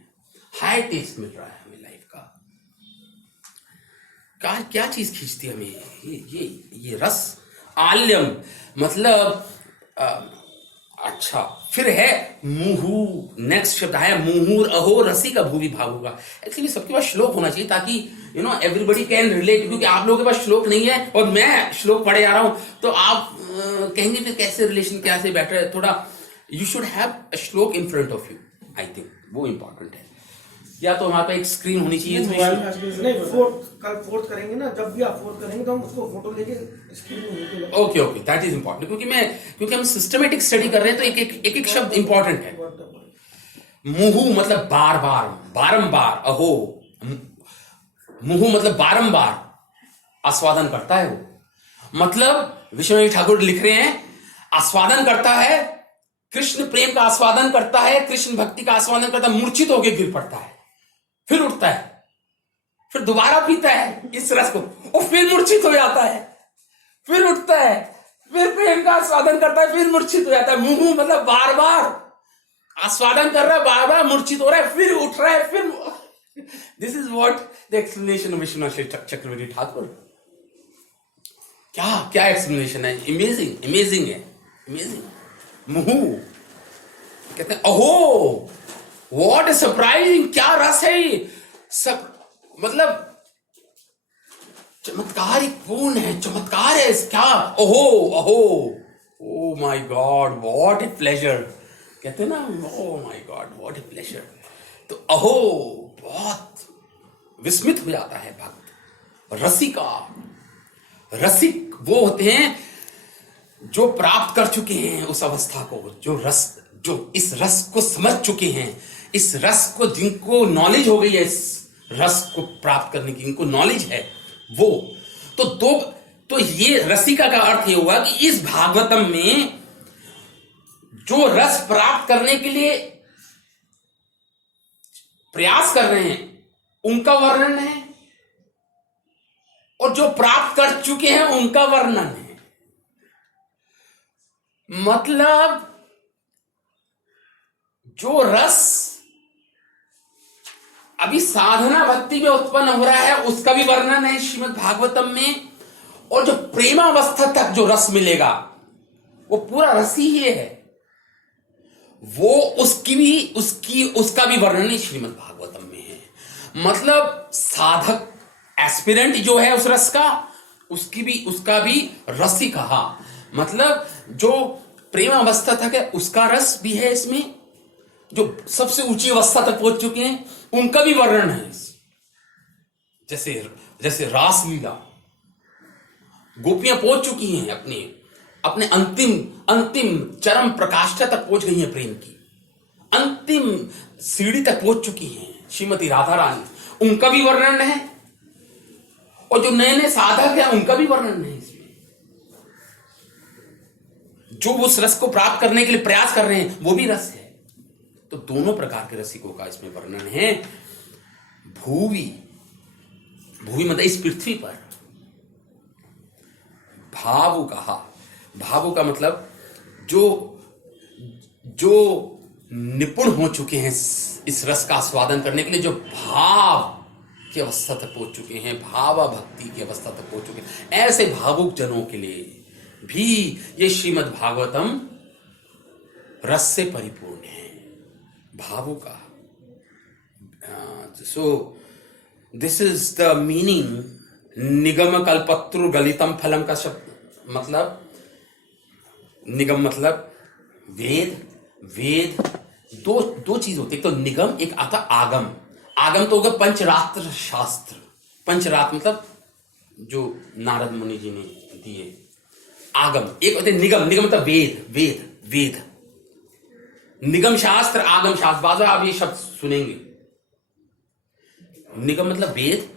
हाई टेस्ट मिल रहा है हमें लाइफ का। क्या चीज खींचती है हमें? ये रस। आल्यम मतलब अच्छा, फिर है मुहु, नेक्स्ट शब्द है मुहुर अहो रसी का भूवि भावु का। एक्चुअली सबके पास श्लोक होना चाहिए ताकि एवरीबडी कैन रिलेट, क्योंकि आप लोगों के पास श्लोक नहीं है और मैं श्लोक पढ़े जा रहा हूं, तो आप कहेंगे फिर कैसे रिलेशन, कैसे बेटर। थोड़ा यू शुड हैव अ श्लोक in front of you, I think वो इंपॉर्टेंट है। या तो हमारे पास एक स्क्रीन होनी चाहिए। नहीं, कल फोर्थ करेंगे ना, जब भी आप फोर्थ करेंगे तो हम उसको फोटो लेके स्क्रीन में ओके, दैट इज इंपॉर्टेंट, क्योंकि हम सिस्टमेटिक स्टडी कर रहे हैं तो एक शब्द इंपॉर्टेंट है। मुहु मतलब बार बार, बारंबार। अहो, मुहु मतलब बारंबार आस्वादन करता है वो। मतलब विश्वनाथ ठाकुर लिख रहे हैं आस्वादन करता है, कृष्ण प्रेम का आस्वादन करता है, कृष्ण भक्ति का आस्वादन करता है, मूर्छित होकर गिर पड़ता है, फिर उठता है, फिर दोबारा पीता है इस रस को और फिर मूर्छित हो जाता है, फिर उठता है, फिर प्रेम का आस्वादन करता है, फिर मूर्छित हो जाता है। मुहु मतलब बार बार आस्वादन कर रहा है, बार बार मूर्छित हो रहा है, फिर उठ रहा है, फिर। This is what the explanation of Vishwanath Chakravarti Thakur. क्या एक्सप्लेनेशन है, इमेजिंग है, इमेजिंग। मुहु कहते हैं अहो, व्हाट सरप्राइजिंग, क्या रस है ये सब, मतलब चमत्कारिक पूर्ण है, चमत्कार है क्या। ओहो अहो, oh my God what a pleasure, कहते हैं ना, oh my God what a pleasure. तो अहो, बहुत विस्मित हो जाता है भक्त। रसिक वो होते हैं जो प्राप्त कर चुके हैं उस अवस्था को, जो इस रस को समझ चुके हैं, इस रस को, जिनको नॉलेज हो गई है इस रस को प्राप्त करने की, इनको नॉलेज है वो। तो ये रसिका का अर्थ ये हुआ कि इस भागवतम में जो रस प्राप्त करने के लिए प्रयास कर रहे हैं उनका वर्णन है, और जो प्राप्त कर चुके हैं उनका वर्णन है। मतलब जो रस अभी साधना भक्ति में उत्पन्न हो रहा है उसका भी वर्णन है श्रीमद् भागवतम में, और जो प्रेमावस्था तक जो रस मिलेगा वो पूरा रस ही है, वो उसका भी वर्णन श्रीमद् भागवतम में है। मतलब साधक एस्पिरेंट जो है उस रस का, उसका भी रस ही कहा। मतलब जो प्रेम अवस्था तक है उसका रस भी है इसमें, जो सबसे ऊंची अवस्था तक पहुंच चुके हैं उनका भी वर्णन है। जैसे रासलीला, गोपियां पहुंच चुकी हैं अपने अंतिम चरम प्रकाष्ठा तक पहुंच गई हैं, प्रेम की अंतिम सीढ़ी तक पहुंच चुकी हैं श्रीमती राधा रानी, उनका भी वर्णन है। और जो नए साधक हैं उनका भी वर्णन है इसमें, जो उस रस को प्राप्त करने के लिए प्रयास कर रहे हैं वो भी रस है। तो दोनों प्रकार के रसिकों का इसमें वर्णन है। भूवि मतलब इस पृथ्वी पर, भावु कहा, भावु का मतलब जो जो निपुण हो चुके हैं इस रस का आस्वादन करने के लिए, जो भाव की अवस्था तक पहुंच चुके हैं, भावा भक्ति की अवस्था तक पहुंच चुके हैं, ऐसे भावुक जनों के लिए भी ये श्रीमद् भागवतम रस से परिपूर्ण है, भावों का। So this is the meaning निगम कल्पत्रु गलितम फलम का शब्द मतलब, निगम मतलब वेद। वेद दो चीज होती है, तो निगम, एक आता आगम। आगम तो होगा पंचरात्र शास्त्र। पंचरात्र मतलब जो नारद मुनि जी ने दिए। आगम एक होते निगम। निगम मतलब वेद। वेद वेद निगम शास्त्र, आगम शास्त्र। बाद में आप ये शब्द सुनेंगे। निगम मतलब वेद।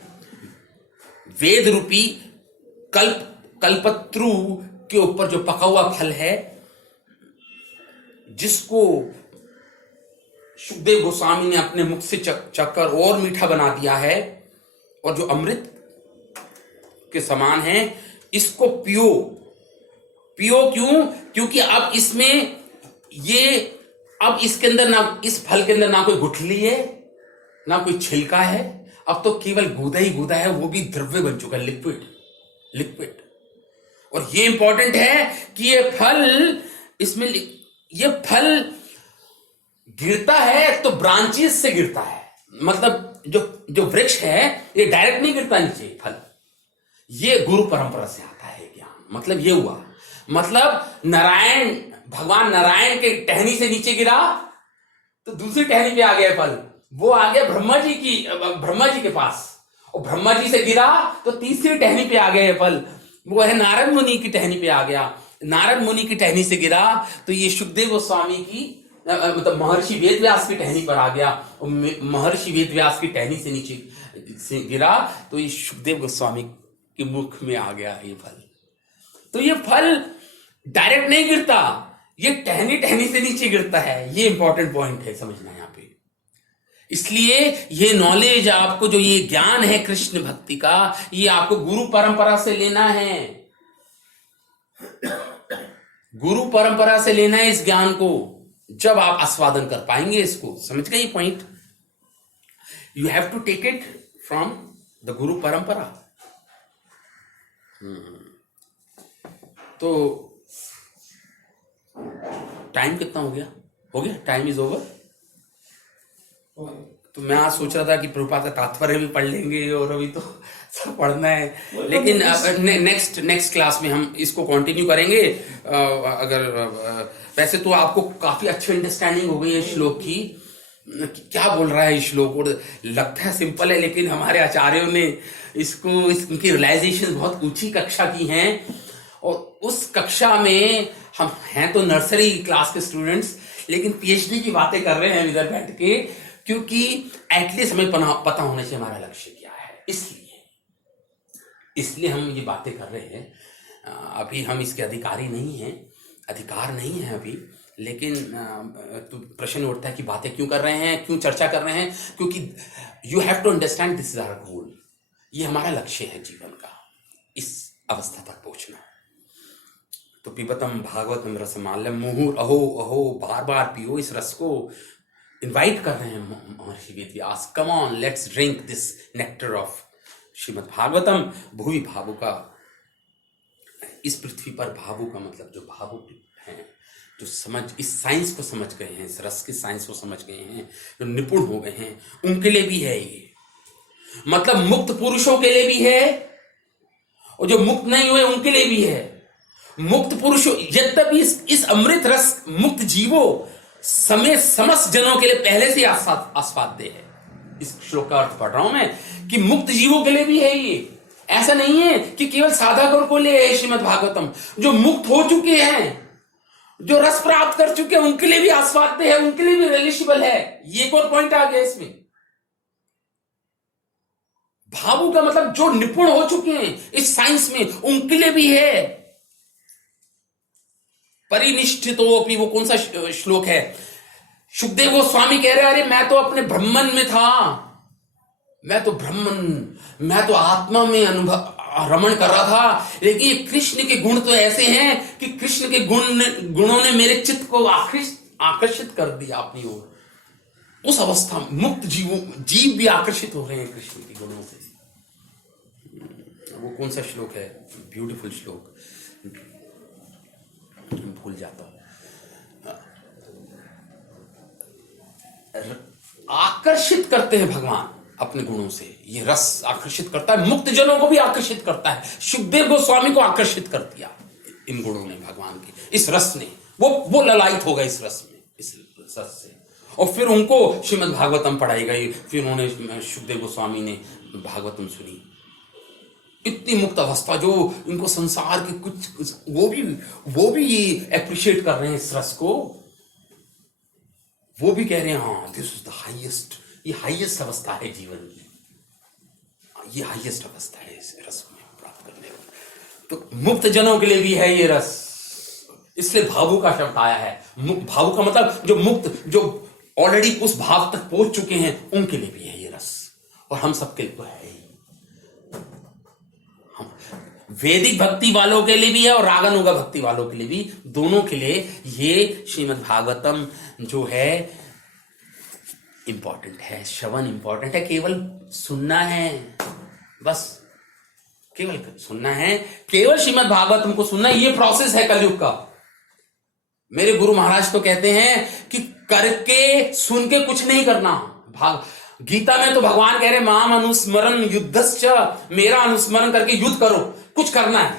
वेद रूपी कल्पत्रु के ऊपर जो पका हुआ फल है, जिसको सुखदेव गोस्वामी ने अपने मुख से चक्कर और मीठा बना दिया है, और जो अमृत के समान है, इसको पियो। पियो क्यों? क्योंकि अब इसमें अब इसके अंदर ना, इस फल के अंदर ना कोई गुठली है, ना कोई छिलका है। अब तो केवल गूदा ही गूदा है, वो भी द्रव्य बन चुका है, लिक्विड। और ये इंपॉर्टेंट है कि ये फल गिरता है तो ब्रांचेस से गिरता है। मतलब जो वृक्ष है ये डायरेक्ट नहीं गिरता नीचे फल, ये गुरु परंपरा से आता है ज्ञान। मतलब ये हुआ, मतलब भगवान नारायण के टहनी से नीचे गिरा तो दूसरी टहनी पे आ गया फल, वो आ गया ब्रह्मा जी के पास, और ब्रह्मा जी से गिरा तो तीसरी टहनी पे आ गया फल, वो है नारद मुनि की टहनी पे आ गया। नारद मुनि की टहनी से गिरा तो ये सुखदेव गोस्वामी की मतलब महर्षि वेदव्यास की टहनी पर आ गया, और महर्षि वेदव्यास की टहनी से नीचे से गिरा तो ये सुखदेव गोस्वामी के मुख में आ गया ये फल। तो ये फल डायरेक्ट नहीं गिरता, ये टहनी से नीचे गिरता है। ये इंपॉर्टेंट पॉइंट है समझना यहां पे। इसलिए ये नॉलेज आपको, जो ये ज्ञान है कृष्ण भक्ति का, ये आपको गुरु परंपरा से लेना है। गुरु परंपरा से लेना है इस ज्ञान को, जब आप आस्वादन कर पाएंगे इसको। समझ गए ये point? You have to take it from the guru parampara. तो टाइम कितना हो गया? Time is over. तो मैं आज सोच रहा था कि प्रभुपाद का तात्पर्य भी पढ़ लेंगे, और अभी तो सब पढ़ना है। लेकिन नेक्स्ट क्लास में हम इसको कंटिन्यू करेंगे। वैसे तो आपको काफी अच्छी अंडरस्टैंडिंग हो गई है श्लोक की, क्या बोल रहा है श्लोक, और लगता है सिंपल है, लेकिन हमारे आचार्यों ने इनकी रियलाइजेशन बहुत ऊंची कक्षा की हैं। और उस कक्षा में हम हैं तो नर्सरी क्लास के स्टूडेंट्स, लेकिन पीएचडी की बातें कर रहे हैं इधर बैठ के, क्योंकि एटलीस्ट हमें पता होना चाहिए हमारा लक्ष्य क्या है। इसलिए हम ये बातें कर रहे हैं। अभी हम इसके अधिकार नहीं है अभी, लेकिन तो प्रश्न उठता है कि बातें क्यों कर रहे हैं, क्यों चर्चा कर रहे हैं? क्योंकि you have to understand this is our goal. ये हमारा लक्ष्य है जीवन का, इस अवस्था तक पहुंचना। तो पिबतम भागवतम रसमालयम मुहुर अहो अहो, बार बार पियो इस रस को। इनवाइट कर रहे हैं Maharshi Vedvyas, come on let's drink this nectar of Shrimad Bhagavatam. भुवि भावुका, इस पृथ्वी पर भावु का मतलब जो भावुक हैं, जो इस साइंस को समझ गए हैं, इस रस की साइंस को समझ गए हैं, जो निपुण हो गए हैं, उनके लिए भी है ये। मतलब मुक्त पुरुषों के लिए भी है, और जो मुक्त नहीं हुए उनके लिए भी है। मुक्त पुरुषों, यद्यपि इस अमृत रस मुक्त जीवों समेत समस्त जनों के लिए पहले से आस्वाद्य है। इस श्लोक का अर्थ पढ़ रहा हूं मैं कि मुक्त जीवों के लिए भी है ये। ऐसा नहीं है कि केवल साधकों को लिए है श्रीमद् भागवतम। जो मुक्त हो चुके हैं, जो रस प्राप्त कर चुके हैं, उनके लिए भी आस्वाद्य है, उनके लिए भी रिलेशेबल है। ये एक और पॉइंट आ गया इसमें। भावु का मतलब जो निपुण हो चुके हैं इस साइंस में, उनके लिए भी है। परिनिष्ठितोपि, वो कौन सा श्लोक है? सुखदेव गोस्वामी कह रहे, अरे मैं तो अपने ब्रह्मन में था, मैं तो आत्मा में रमण कर रहा था, लेकिन कृष्ण के गुण तो ऐसे हैं कि कृष्ण के गुणों ने मेरे चित्त को आकर्षित कर दिया अपनी ओर, उस अवस्था में मुक्त जीव भी आकर्षित हो रहे हैं कृष्ण के गुणों से। वो कौन सा श्लोक है, ब्यूटीफुल श्लोक, भूल जाता हूं। आकर्षित करते हैं भगवान अपने गुणों से, ये रस आकर्षित करता है, मुक्त जनों को भी आकर्षित करता है। सुखदेव गोस्वामी को आकर्षित कर दिया इन गुणों ने, भगवान के इस रस ने, वो ललायित हो गए इस रस में, इस रस से। और फिर उनको श्रीमद् भागवतम पढ़ाई गई, फिर उन्होंने सुखदेव गोस्वामी ने भागवतम सुनी। इतनी मुक्त अवस्था जो इनको संसार के कुछ वो भी एप्रिशिएट कर रहे हैं इस रस को, वो भी कह रहे हैं हाँ दिस इज द हाईएस्ट, ये हाईएस्ट अवस्था है जीवन की, ये हाईएस्ट अवस्था है इस रस को प्राप्त करने वाला। तो मुक्त जनों के लिए भी है ये रस, इसलिए भावु का शब्द आया है। भावु का मतलब जो मुक्त, जो ऑलरेडी उस भाव तक पहुंच चुके हैं, उनके लिए भी है ये रस, और हम सबके लिए तो है ही। हम वैदिक भक्ति वालों के लिए भी है और रागानुगा भक्ति वालों के लिए भी, दोनों के लिए ये श्रीमद् भागवतम जो है इंपॉर्टेंट है, श्रवण इंपॉर्टेंट है। केवल सुनना है, बस केवल सुनना है, केवल श्रीमद् भागवतम को सुनना, ये प्रोसेस है कलयुग का। मेरे गुरु महाराज तो कहते हैं कि करके सुन के कुछ नहीं करना। गीता में तो भगवान कह रहे माम अनुस्मरण युद्धश्च, मेरा अनुस्मरण करके युद्ध करो, कुछ करना है,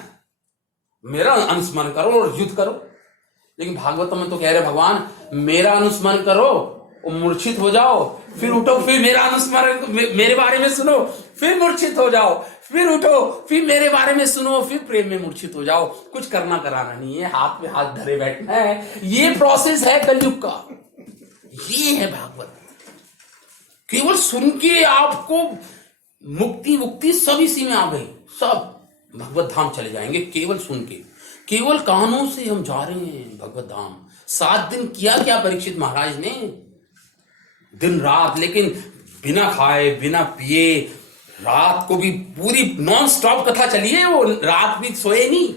मेरा अनुस्मरण करो और युद्ध करो। लेकिन भागवतम में तो कह रहे भगवान मेरा अनुस्मरण करो और मूर्छित हो जाओ, फिर उठो, फिर मेरा अनुस्मरण, मेरे बारे में सुनो, फिर मूर्छित हो जाओ, फिर उठो, फिर मेरे बारे में सुनो, फिर प्रेम में मूर्छित हो जाओ। कुछ करना कराना नहीं है, हाथ में हाथ धरे बैठना है। ये प्रोसेस है कलयुग का, ये है भागवत। केवल सुन के आपको मुक्ति सब इसी में आ गई, सब भगवत धाम चले जाएंगे केवल सुन के। केवल कानों से हम जा रहे हैं भगवत धाम। 7 दिन किया क्या परीक्षित महाराज ने, दिन रात, लेकिन बिना खाए बिना पिए, रात को भी पूरी नॉन स्टॉप कथा चली है, वो रात भी सोए नहीं,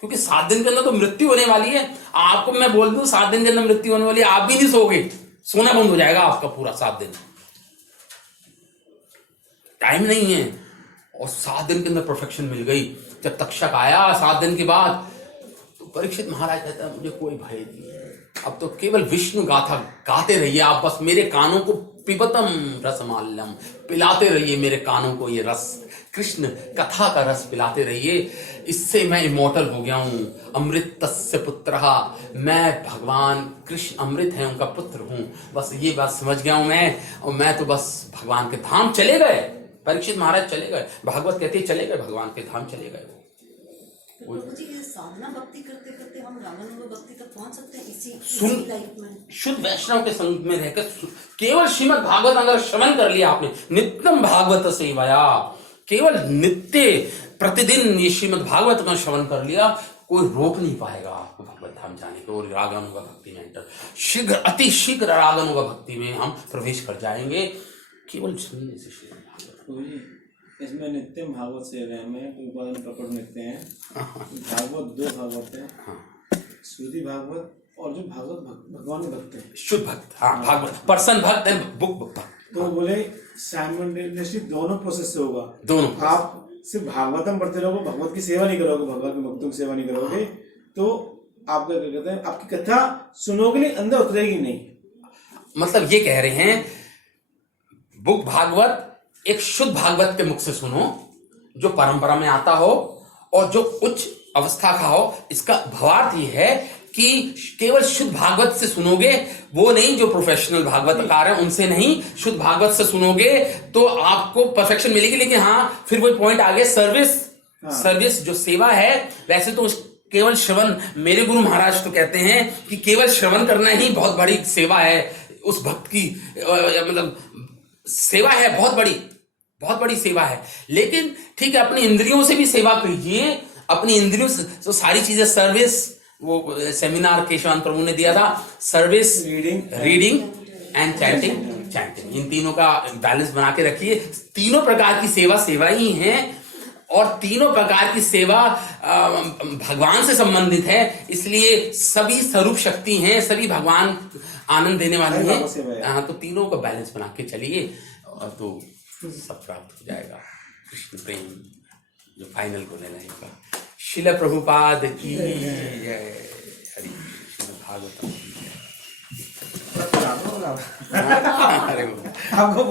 क्योंकि 7 दिन के अंदर तो मृत्यु होने वाली है। आपको मैं बोल दूं 7 दिन के अंदर मृत्यु होने वाली है, आप भी नहीं सोओगे, सोना बंद हो जाएगा आपका पूरा 7 दिन, टाइम नहीं है। और 7 दिन के अंदर परफेक्शन मिल गई। जब तक्षक आया 7 दिन के बाद, तो परीक्षित महाराज कहता है मुझे कोई भय नहीं है, अब तो केवल विष्णु गाथा गाते रहिए आप, बस मेरे कानों को पिबतम रसमाल्यम, पिलाते रहिए मेरे कानों को ये रस, कृष्ण कथा का रस पिलाते रहिए, इससे मैं इमोर्टल हो गया हूं। अमृत तस्य पुत्रहा, मैं भगवान कृष्ण अमृत है उनका पुत्र हूं, बस ये बात समझ गया हूं मैं, और मैं तो बस भगवान के धाम चले गए। परीक्षित महाराज चले गए, भागवत कहते हैं चले गए भगवान के धाम चले गए। तो प्रभु जी ये साधना भक्ति करते करते हम रागानुगा भक्ति तक पहुंच सकते हैं इसी लाइफ में। शुद्ध वैष्णव के संग में रहकर केवल श्रीमद् भागवत अगर श्रवण कर लिया आपने, नित्यम भागवत सेवया, केवल नित्य प्रतिदिन ये श्रीमद् भागवत का श्रवण कर लिया, कोई रोक नहीं पाएगा आपको भगवत धाम जाने को। और रागानुगा भक्ति में एंटर, शीघ्र अति शीघ्र रागानुगा भक्ति में हम प्रवेश कर जाएंगे केवल सुनने से। श्रीमद् भागवत इसमें नित्यम भागवत सेवा में उपादान प्रकट लिखते हैं, भागवत 2 भागवत है, श्रुति भागवत और जो भागवत भगवान भक्त है, शुद्ध भक्त, हाँ भागवत पर्सन भक्त एंड बुक भक्त। तो बोले साइमल्टेनियसली दोनों प्रोसेस से होगा, दोनों। आप सिर्फ भागवतम पढ़ते रहोगे, भगवत की सेवा नहीं करोगे, भगवान के भक्तों की सेवा नहीं करोगे, तो आप क्या कहते हैं, आपकी कथा सुनोगे नहीं, अंदर उतरेगी नहीं। मतलब ये कह रहे हैं बुक भागवत एक शुद्ध भागवत के मुख से सुनो, जो परंपरा में आता हो और जो उच्च अवस्था का हो। इसका भावार्थ ये है कि केवल शुद्ध भागवत से सुनोगे, वो नहीं जो प्रोफेशनल भागवतकार है उनसे नहीं, शुद्ध भागवत से सुनोगे तो आपको परफेक्शन मिलेगी। लेकिन हाँ, फिर वही पॉइंट आ गया, सर्विस जो सेवा है, वैसे तो केवल श्रवण, मेरे गुरु महाराज तो कहते हैं कि केवल श्रवण करना ही बहुत बड़ी सेवा है उस भक्त की, मतलब सेवा है, बहुत बड़ी सेवा है। लेकिन ठीक है, अपनी इंद्रियों से भी सेवा कीजिए, अपनी इंद्रियों से तो सारी चीजें, सर्विस, वो सेमिनार केशवानंद प्रभु ने दिया था, सर्विस, रीडिंग एंड चैंटिंग, इन तीनों का बैलेंस बना के रखिए। तीनों प्रकार की सेवा ही है, और तीनों प्रकार की सेवा भगवान से संबंधित है, इसलिए सभी स्वरूप शक्ति हैं, सभी भगवान आनंद देने वाले हैं। हाँ, तो तीनों का बैलेंस बना के चलिए और तो सब प्राप्त हो जाएगा। कृष्ण प्रेम जो फाइनल को ले जाएगा। शिल प्रभुपाद की जय। हरि कृष्ण भागवतम की जय। आपको